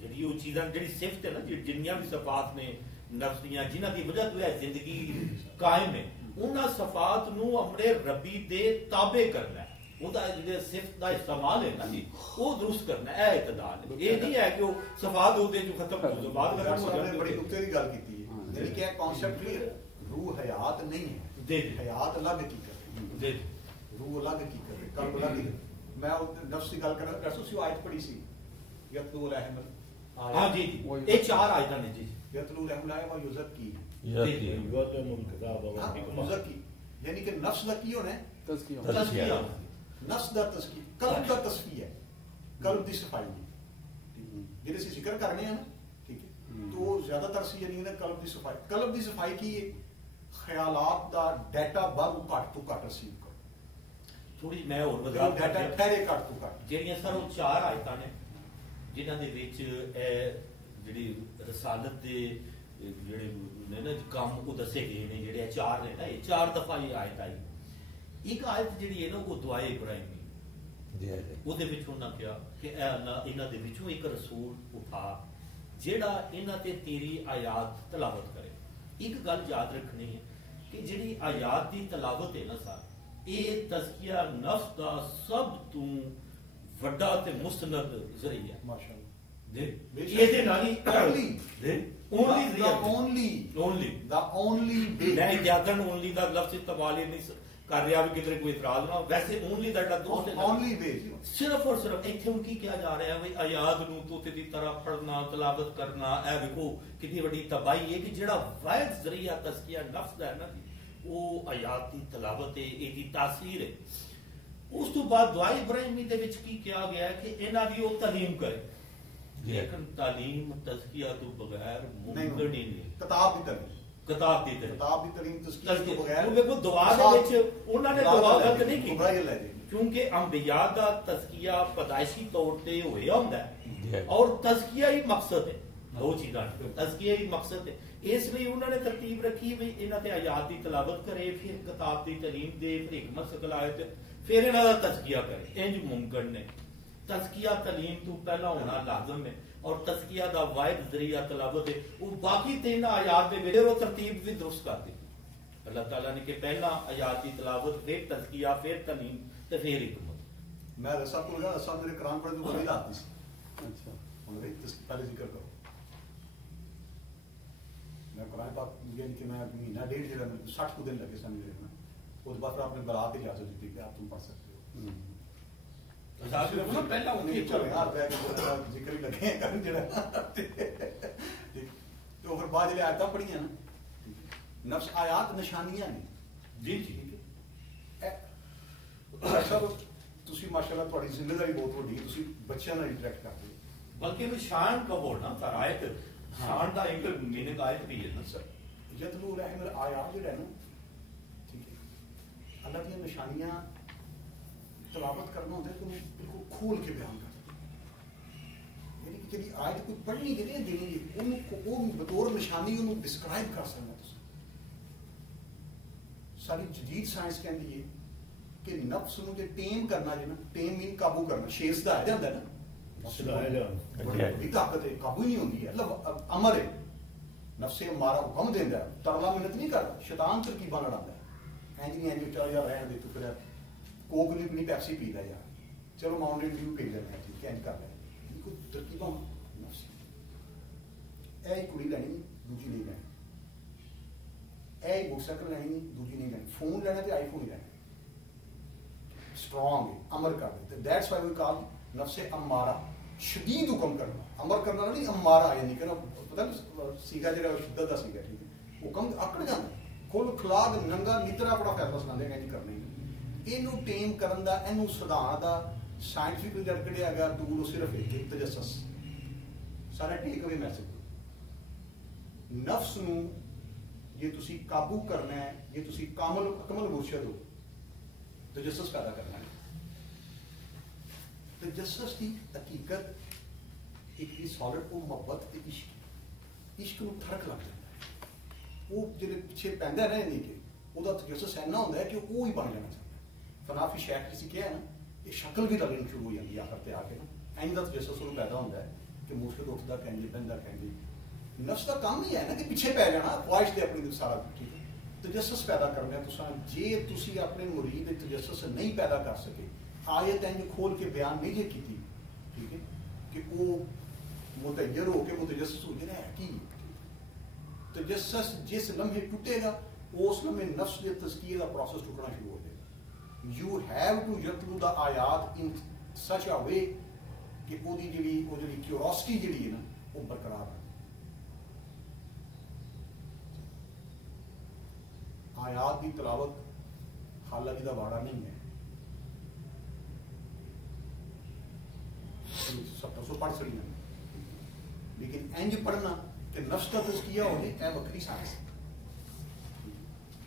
جڑی وہ چیزاں جڑی صفت ہے نا جنیاں بھی صفات نے نفس دیاں جنہاں دی وجہ تو ہے زندگی قائم ہے، انہاں صفات نو امر ربی دے تابع کرنا ہے، وہ دا جڑے صفت دا استعمال ہے نا جی وہ درست کرنا ہے، اے اعتدال ہے، یہ نہیں ہے کہ وہ صفات ہو دے جو ختم ہو بعد ختم ہو جائے۔ بڑی نقطے کی گل کیتی ہے، یعنی کہ ایک کانسیپٹ کلیئر ہے روح حیات نہیں ہے، حیات الگ کی کرے، روح الگ کی کرے، قلب الگ کی۔ میں نفس کی گل کر رہا ہوں، اسی آیت پڑھی سی یتلو علیہم، ہاں جی یہ 4 آیتاں نے جی، یتلو علیہم و یزکی، یزکی یعنی کہ نفس کا کی ہونا ہے تزکیہ، نفس کا تزکیہ، قلب کا تصفیہ ہے، قلب کی صفائی جی اسی ذکر کرنے ہیں نا، ٹھیک ہے، تو زیادہ تر سی یعنی قلب کی صفائی، قلب کی صفائی کی خیالات دا ڈیٹا بل گھٹ تو گھٹ ریسیو کرو، تھوڑی میں اور وضاحت ڈیٹا ٹھہرے گھٹ تو گھٹ، جہاں سر وہ 4 آیتاں نے جنہاں دے وچ جڑی رسالت دے جڑے نے نا کام وہ دسے گئے نے، جڑے 4 نے نا، یہ 4 دفعہ یہ آیت آئی۔ ایک آیت جڑی ہے نا وہ دعائے ابراہیمی، وہ دے وچ انہاں کہا کہ اے اللہ انہاں دے وچوں ایک رسول اٹھا جیڑا انہاں تے تیری آیات تلاوت کرے۔ ایک گل یاد رکھنی ہے کہ جڑی آیات دی تلاوت ہے نا سر، یہ تزکیہ نفس دا سب تو وڈا تے مستند ذریعہ ہے، ماشاءاللہ، میں اجازن اونلی دا لفظ استعمال نہیں کر رہا بھی کدھر کوئی اعتراض نہ، ویسے اونلی دا صرف اور صرف ایتھے ان کی کیا جا رہا ہے آیات نو توتے دی طرح پڑھنا تلاوت کرنا، اے دیکھو کتنی بڑی تباہی ہے کہ جڑا واحد ذریعہ تزکیہ نفس دا ہے نا وہ آیات دی تلاوت ہے، یہ دی تاثیر ہے۔ اس تو بعد دعائے ابراہیمی دے وچ کی کیا گیا ہے کہ انہاں دی وہ تعلیم کرے، لیکن تعلیم تزکیہ تو بغیر ممکن ہی نہیں، کتاب کی تعلیم تزکیہ تو بغیر، دیکھو دعا دے وچ انہاں نے دعا غلط نہیں کی، کیونکہ انبیاء دا تزکیہ پیدائشی طور تے ہویا ہوندا ہے اور تزکیہ ہی مقصد ہے، 2 چیزاں تزکیہ ہی مقصد ہے، اس لیے انہوں نے ترتیب رکھی بھی انہاں تے آیات دی تلاوت کرے، پھر کتاب دی تعلیم دے، پھر حکمت سے آیت، پھر انہاں دا تزکیہ کرے، انج ممکن نہیں۔ تزکیہ تعلیم تو پہلا ہونا لازم ہے اور تزکیہ دا واحد ذریعہ تلاوت ہے، وہ باقی 3 آیات دے وچ وہ ترتیب بھی درست کر دی اللہ تعالیٰ نے کہ پہلا آیات دی تلاوت، پھر تزکیہ، پھر تعلیم تے پھر حکمت۔ میں رسا کو لگا رسا میرے قرآن پڑھنے کو نہیں آتی سی، اچھا پہلے ذکر کرو، میں قرآن پاک یعنی کہ میں مہینہ 1.5 جڑا 60 دن لگے سن میرے میں، اس بعد پھر آپ نے برات کی اجازت دیتی کہ آپ تم پڑھ سکتے ہو، پہلا ذکر ہی لگے کرن جڑا، تو پھر بعد آیات پڑھیاں نا، نفس آیات نشانیاں نے جی جی سب تسی ماشاءاللہ تھوڑی ذمہ داری بہت وڈی، تسی بچیاں نال انٹریکٹ کرتے ہو، بلکہ میں شان کا بولنا سر، آیت شان دا ایک میننگ آیت بھی ہے نا سر، یتلو علیہم آیات جو ہے نا، ٹھیک ہے، اللہ کی نشانیاں تلاوت کرنا ہوتا ہے تو بالکل کھول کے بیان کرتا ہے، یعنی کہ جب آیت کوئی پڑھنی کہ نہیں دینی گی وہ بطور نشانی انہوں ڈسکرائب کر سکنا تسی۔ ساری جدید سائنس کہندی ہے کہ نفس نو جے ٹیم کرنا جے نا، ٹیم مین قابو کرنا، شیز دا ہے جاندا ہے نا، بڑی طاقت ہے، قابو ہی نہیں ہوندی ہے، اللہ امر ہے، نفس امارہ حکم دیندا ہے، ترلا محنت نہیں کردا، شیطان ترکیباں لڑاندا ہے، اینج نہیں اینج چل یار رہن دے تو پھر کوک نہیں پینی پیپسی پی لے یار، چلو ماؤنٹین ڈیو پی لینا ہے، ٹھیک ہے اینج کر لے، یہ کوئی ترکیباں نفس اے کڑی لینی دوجی نہیں لینی، اے موٹر سائیکل لینی دوجی نہیں لینی، فون لینا تے آئی فون ہی لینا، اسٹرانگ ہے، امر کر دیتے، دیٹس وائی وی کال نفس امارہ، شدید حکم کرنا، امر کرنا نہیں امارہ، یعنی کہ پتہ سیگا جڑا شدت دا سیگا، ٹھیک ہے، حکم اکڑ جاندا کھل کھلاگ ننگا نیترا بڑا فیصلہ سناندے کہ کرنا ہی اینو ٹیم کرن دا، اینو سدھان دا سائنٹیفک جڑ کڈیا گیا ٹول صرف ایک تجسس، سارا ٹیک اوے میسج، نفس نو یہ تسی قابو کرنا ہے، یہ تسی کامل اکمل مرشد ہو، تجسس پیدا کرنا ہے، تجسس کی حقیقت ایک سالڈ کو محبت تے عشق، عشق نو تھرک لگ جاتا ہے، وہ جڑے پیچھے پیندا ہے نا نہیں کہ وہ تجسس ایسا ہوتا ہے کہ وہ ہی بن جانا چاہتا ہے، فنافی شیخ جسی کیا ہے نا، یہ شکل بھی تلنی شروع ہو جاتی ہے آخر تے آ کے نا، اینج دا تجسس انہوں پیدا ہوتا ہے کہ مرشد اٹھتا کہیں بہندا کہیں، نفس کا کام ہی ہے نا کہ پیچھے پی جانا، خواہش دے اپنی سارا ٹھیک ہے، تجسس پیدا کرنا تساں، جے تسی اپنے مرید تجسس نہیں پیدا کر سکے، آیت اینج کھول کے بیان نہیں جے کیتی، ٹھیک ہے، کہ وہ متغیر ہو کے متجسس ہو جائے ہے کی، تجسس جس لمحے ٹوٹے گا اس میں نفس کے تزکیے کا پروسیس ٹکنا شروع ہو جائے گا. یو ہیو ٹو یتلو دا آیات ان سچ اے وے کہ وہ جڑی کیوروسٹی جڑی ہے نا وہ برقرار رہے. آیات کی تلاوت خالہ جی کا واڑا نہیں ہے. 700 پڑھ سکتے ہیں لیکن انج پڑھنا کہ نفس کا تزکیہ ہو جائے اے وکری سائنس.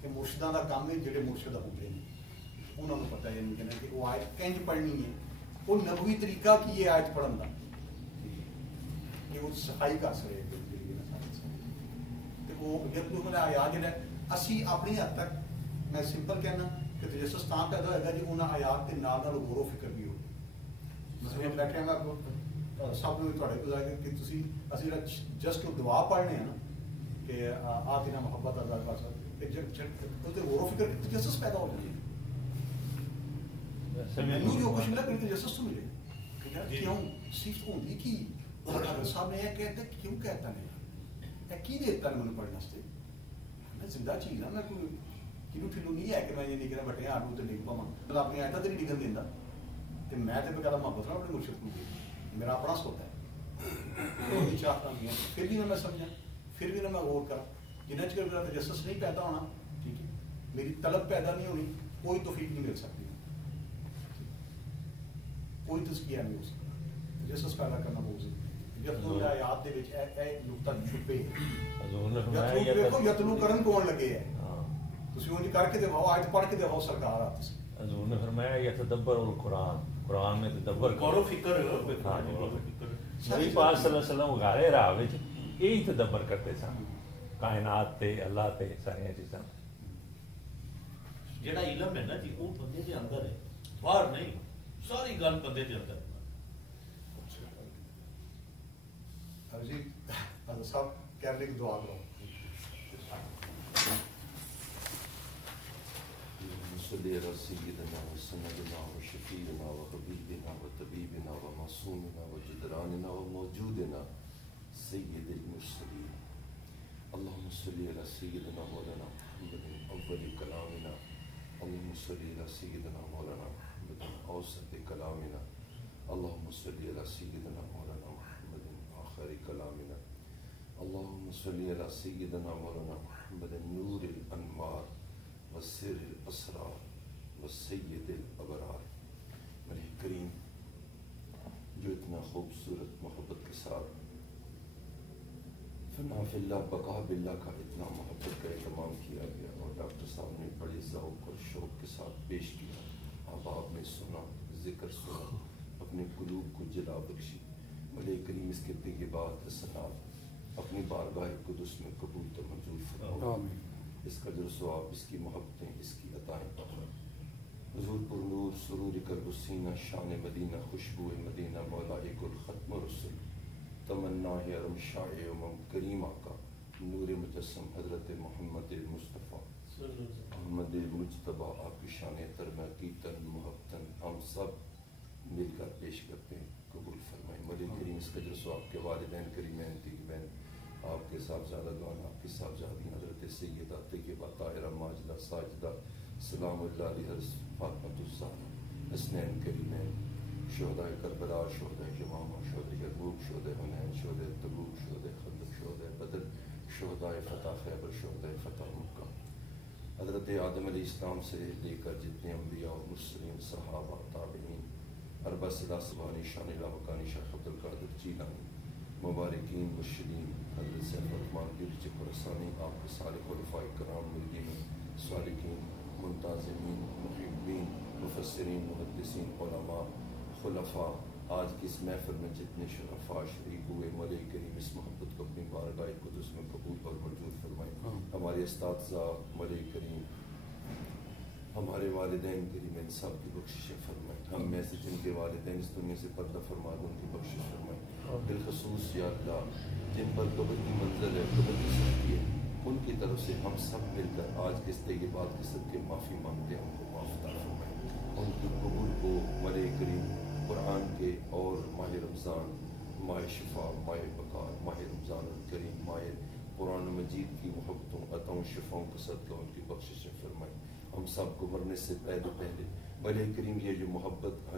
کہ مرشداں دا کام ہے جڑے مرشد ہوندے ہیں انہوں نے پتہ ہے نہیں کہ وہ آیت کنج پڑھنی ہے. وہ نبوی طریقہ کی ہے آیت پڑھن کا کہ وہ صفائی کر سکے. وہ جب جو میں آیات جو ہے اسی اپنی حد تک میں سمپل کہنا کہ تجسس تاں پیدا ہوئے گا جی انہاں آیات کے نال نال غور و فکر بھی ہو. مثلا بیٹھے ہیں سب نے تھوڑے کو کہ تسی اسی جسٹ دعا پڑھنے ہیں نا کہ آتنا محبت آزاد کا ساتھ غور و فکر تجسس پیدا ہو جائے. مینوں جو کچھ ملا پھر تجسس تو ملے کیوں صرف ہوندی کی حضرت صاحب نے یہ کہتے کیوں کہتا نہیں یہ کی دیتا ہے مجھے پڑھنے واسطے. میں زندہ چیز ہاں میں کوئی کلو ٹھلو نہیں ہے کہ میں یہ نہیں کہنا بٹے آلو تو ڈگ پاواں میں اپنی آیتاں تے نہیں ڈگن دیندا تے میں تے بغیر محبت نال اپنے مرشد کو میرا اپنا سوتا ہے وہ نہیں چاہتا نہیں ہے. پھر بھی نہ میں سمجھا پھر بھی نہ میں غور کرا جنہ چکر میرا تجسس نہیں پیدا ہونا ٹھیک ہے میری طلب پیدا نہیں ہونی کوئی توفیق نہیں مل سکتی کوئی تزکیہ نہیں ہو سکتا. تجسس پیدا کرنا بہت ضروری ہے. یتلو آیات دے وچ اے نقطہ چھپے یتلو یتلو کرن کون لگے ہے تسی اونج کر کے دکھاؤ آیت پڑھ کے دکھاؤ سرکار آتی سے. حضور نے فرمایا یتدبر القرآن قرآن میں تدبر غور و فکر. نبی پاک صلی اللہ علیہ وسلم غارے راہ وچ یہی تدبر کرتے سن کائنات تے اللہ تے ساری چیزاں. جڑا علم ہے نا جی وہ بندے دے اندر ہے باہر نہیں. ساری گل بندے دے اندر. جی حضرت صاحب کہہ رہے کہ دعا کرو. صلی علی سیدنا و سندنا و شفیعنا و حبیبنا و طبیبنا و معصومنا و جدراننا و موجودنا سید المرسلین. اللهم صلی علی سیدنا مولانا محمد اول کلامنا. اللهم صلی علی سیدنا مولانا محمد اوسط کلامنا. اللهم صلی علی سیدنا مولانا محمد آخر کلامنا. اللهم صلی علی سیدنا مولانا محمد نور الانوار وسر الاسرار وسید الابرار. ملک کریم جو اتنا خوبصورت محبت کے ساتھ فنا فی اللہ بقا باللہ کا اتنا محبت کا اہتمام کیا گیا اور ڈاکٹر صاحب نے بڑے ذوق اور شوق کے ساتھ پیش کیا. آپ نے سنا ذکر سنا اپنے قلوب کو جلا بخشی. ملک کریم اس خطے کے بعد حسنات اپنی بارگاہ قدس میں قبول تو منظور فرماؤ. اس کا جو ثواب اس کی محبتیں اس کی عطائیں پاؤ. حضور پر نور سرور قلب السینہ شان مدینہ خوشبو مدینہ مولا گل ختم رسول تمنا حرم شاہ امم کریم آقا نور مجسم حضرت محمد مصطفیٰ محمد مجتبیٰ آپ کی شان ترمتی تن محبتن ہم سب مل کر پیش کرتے ہیں. قبول فرمائیں. ملک کریم اس کا جو ثواب کے والدین کریمین تیبین آپ کے صاحبزادہ گان آپ کی صاحبزادی حضرت سیدہ طیبہ طاہرہ ماجدہ ساجدہ سلام اللہ علیہ فاطمۃ الزہرا حسنین کریمین شہداء کربلا شہداء یمامہ شہداء یرموک شہداء حنین شہداء تبوک شہداء خندق شہداء بدر شہداء فتح خیبر شہداء فتح مکہ. حضرت آدم علیہ السلام سے لے کر جتنے انبیاء اور مرسلین صحابہ تابعین اربع صدا سبحانی شان لاوقانی شیخ عبد القادر جیلانی مبارکین مرشدین حضرت سیف عثمان گرچ قرآسانی آپ کے سارے خلفاء کرام مردین صالحین منتظمین محبین مفسرین محدثین علماء خلفاء آج کی اس محفل میں جتنے شرفاء شریک ہوئے ملک کریم اس محبت کو اپنی بارگاہ قدس میں قبول اور منظور فرمائیں. ہمارے اساتذہ ملک کریم ہمارے والدین کریم ان سب کی بخشش فرمائیں. ہم میں سے جن کے والدین اس دنیا سے پردہ فرما دیں ان کی بخشش فرمائیں. بالخصوص یا اللہ جن پر قبر کی منزل ہے قبر کی سختی ہے ان کی طرف سے ہم سب مل کر آج کے طیبات کے صدقے معافی مانگتے ہیں. ان کو معاف عطا فرمائیں. ان کی قبول کو ملک کریم قرآن کے اور ماہ رمضان ماہ شفا ماہ بقا ماہ رمضان الکریم ماہ قرآن قرآن مجید کی محبتوں عطاؤں شفاؤں کا صدقہ ان کی بخششیں فرمائیں. ہم سب کو مرنے سے پہلے بھلے کریم یہ جو محبت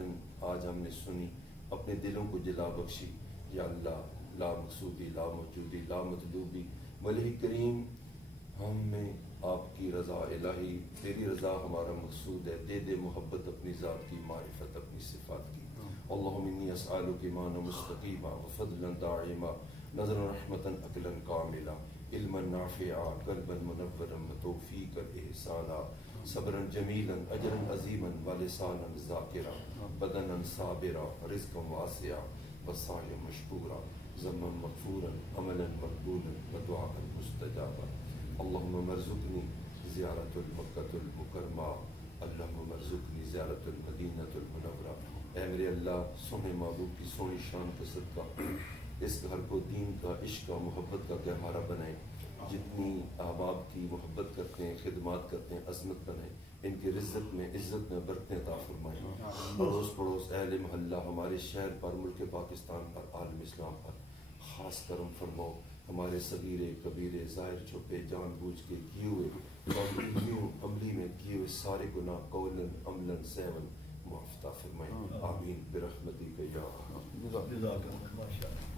آج ہم نے سنی اپنے دلوں کو جلا بخشی. یا اللہ لا مقصودی لا موجودی لا مطلوبی بھلے کریم ہم میں آپ کی رضا الہی تیری رضا ہمارا مقصود ہے. دے دے محبت اپنی ذات کی معرفت اپنی صفات کی. اللہم انی اسألک ایمانا مستقیما وفضلا داعما نظرا رحمتا عقلا کاملا علما نافعا قلبا منورا وتوفیقا احسانا صبرا جمیلا اجرا عظیما ولسانا ذاکرا بدنا صابرا رزقا واسعا وسعیا مشکورا ذنبا مغفورا عملا مقبولا ودعاء مستجابا. اللہم ارزقنی زیارت المکۃ المکرمہ اللہم ارزقنی زیارت المدینۃ المنورہ. اے میرے اللہ سونے محبوب کی سونی شان کا صدقہ اس گھر کو دین کا عشق کا محبت کا گہوارہ بنائیں. جتنی احباب کی محبت کرتے ہیں خدمات کرتے ہیں عظمت بنائیں. ان کی عزت میں برتیں عطا فرمائیں. پڑوس اہل محلہ ہمارے شہر پر ملک پاکستان پر عالم اسلام پر خاص کرم فرماؤ. ہمارے صغیرے کبیرے ظاہر چھپے جان بوجھ کے کیے ہوئے عملی میں کیے ہوئے سارے گناہ قولاً عملاً سہواً معاف عطا فرمائیں. آمین برحمتک یا جزاک اللہ. ماشاء اللہ.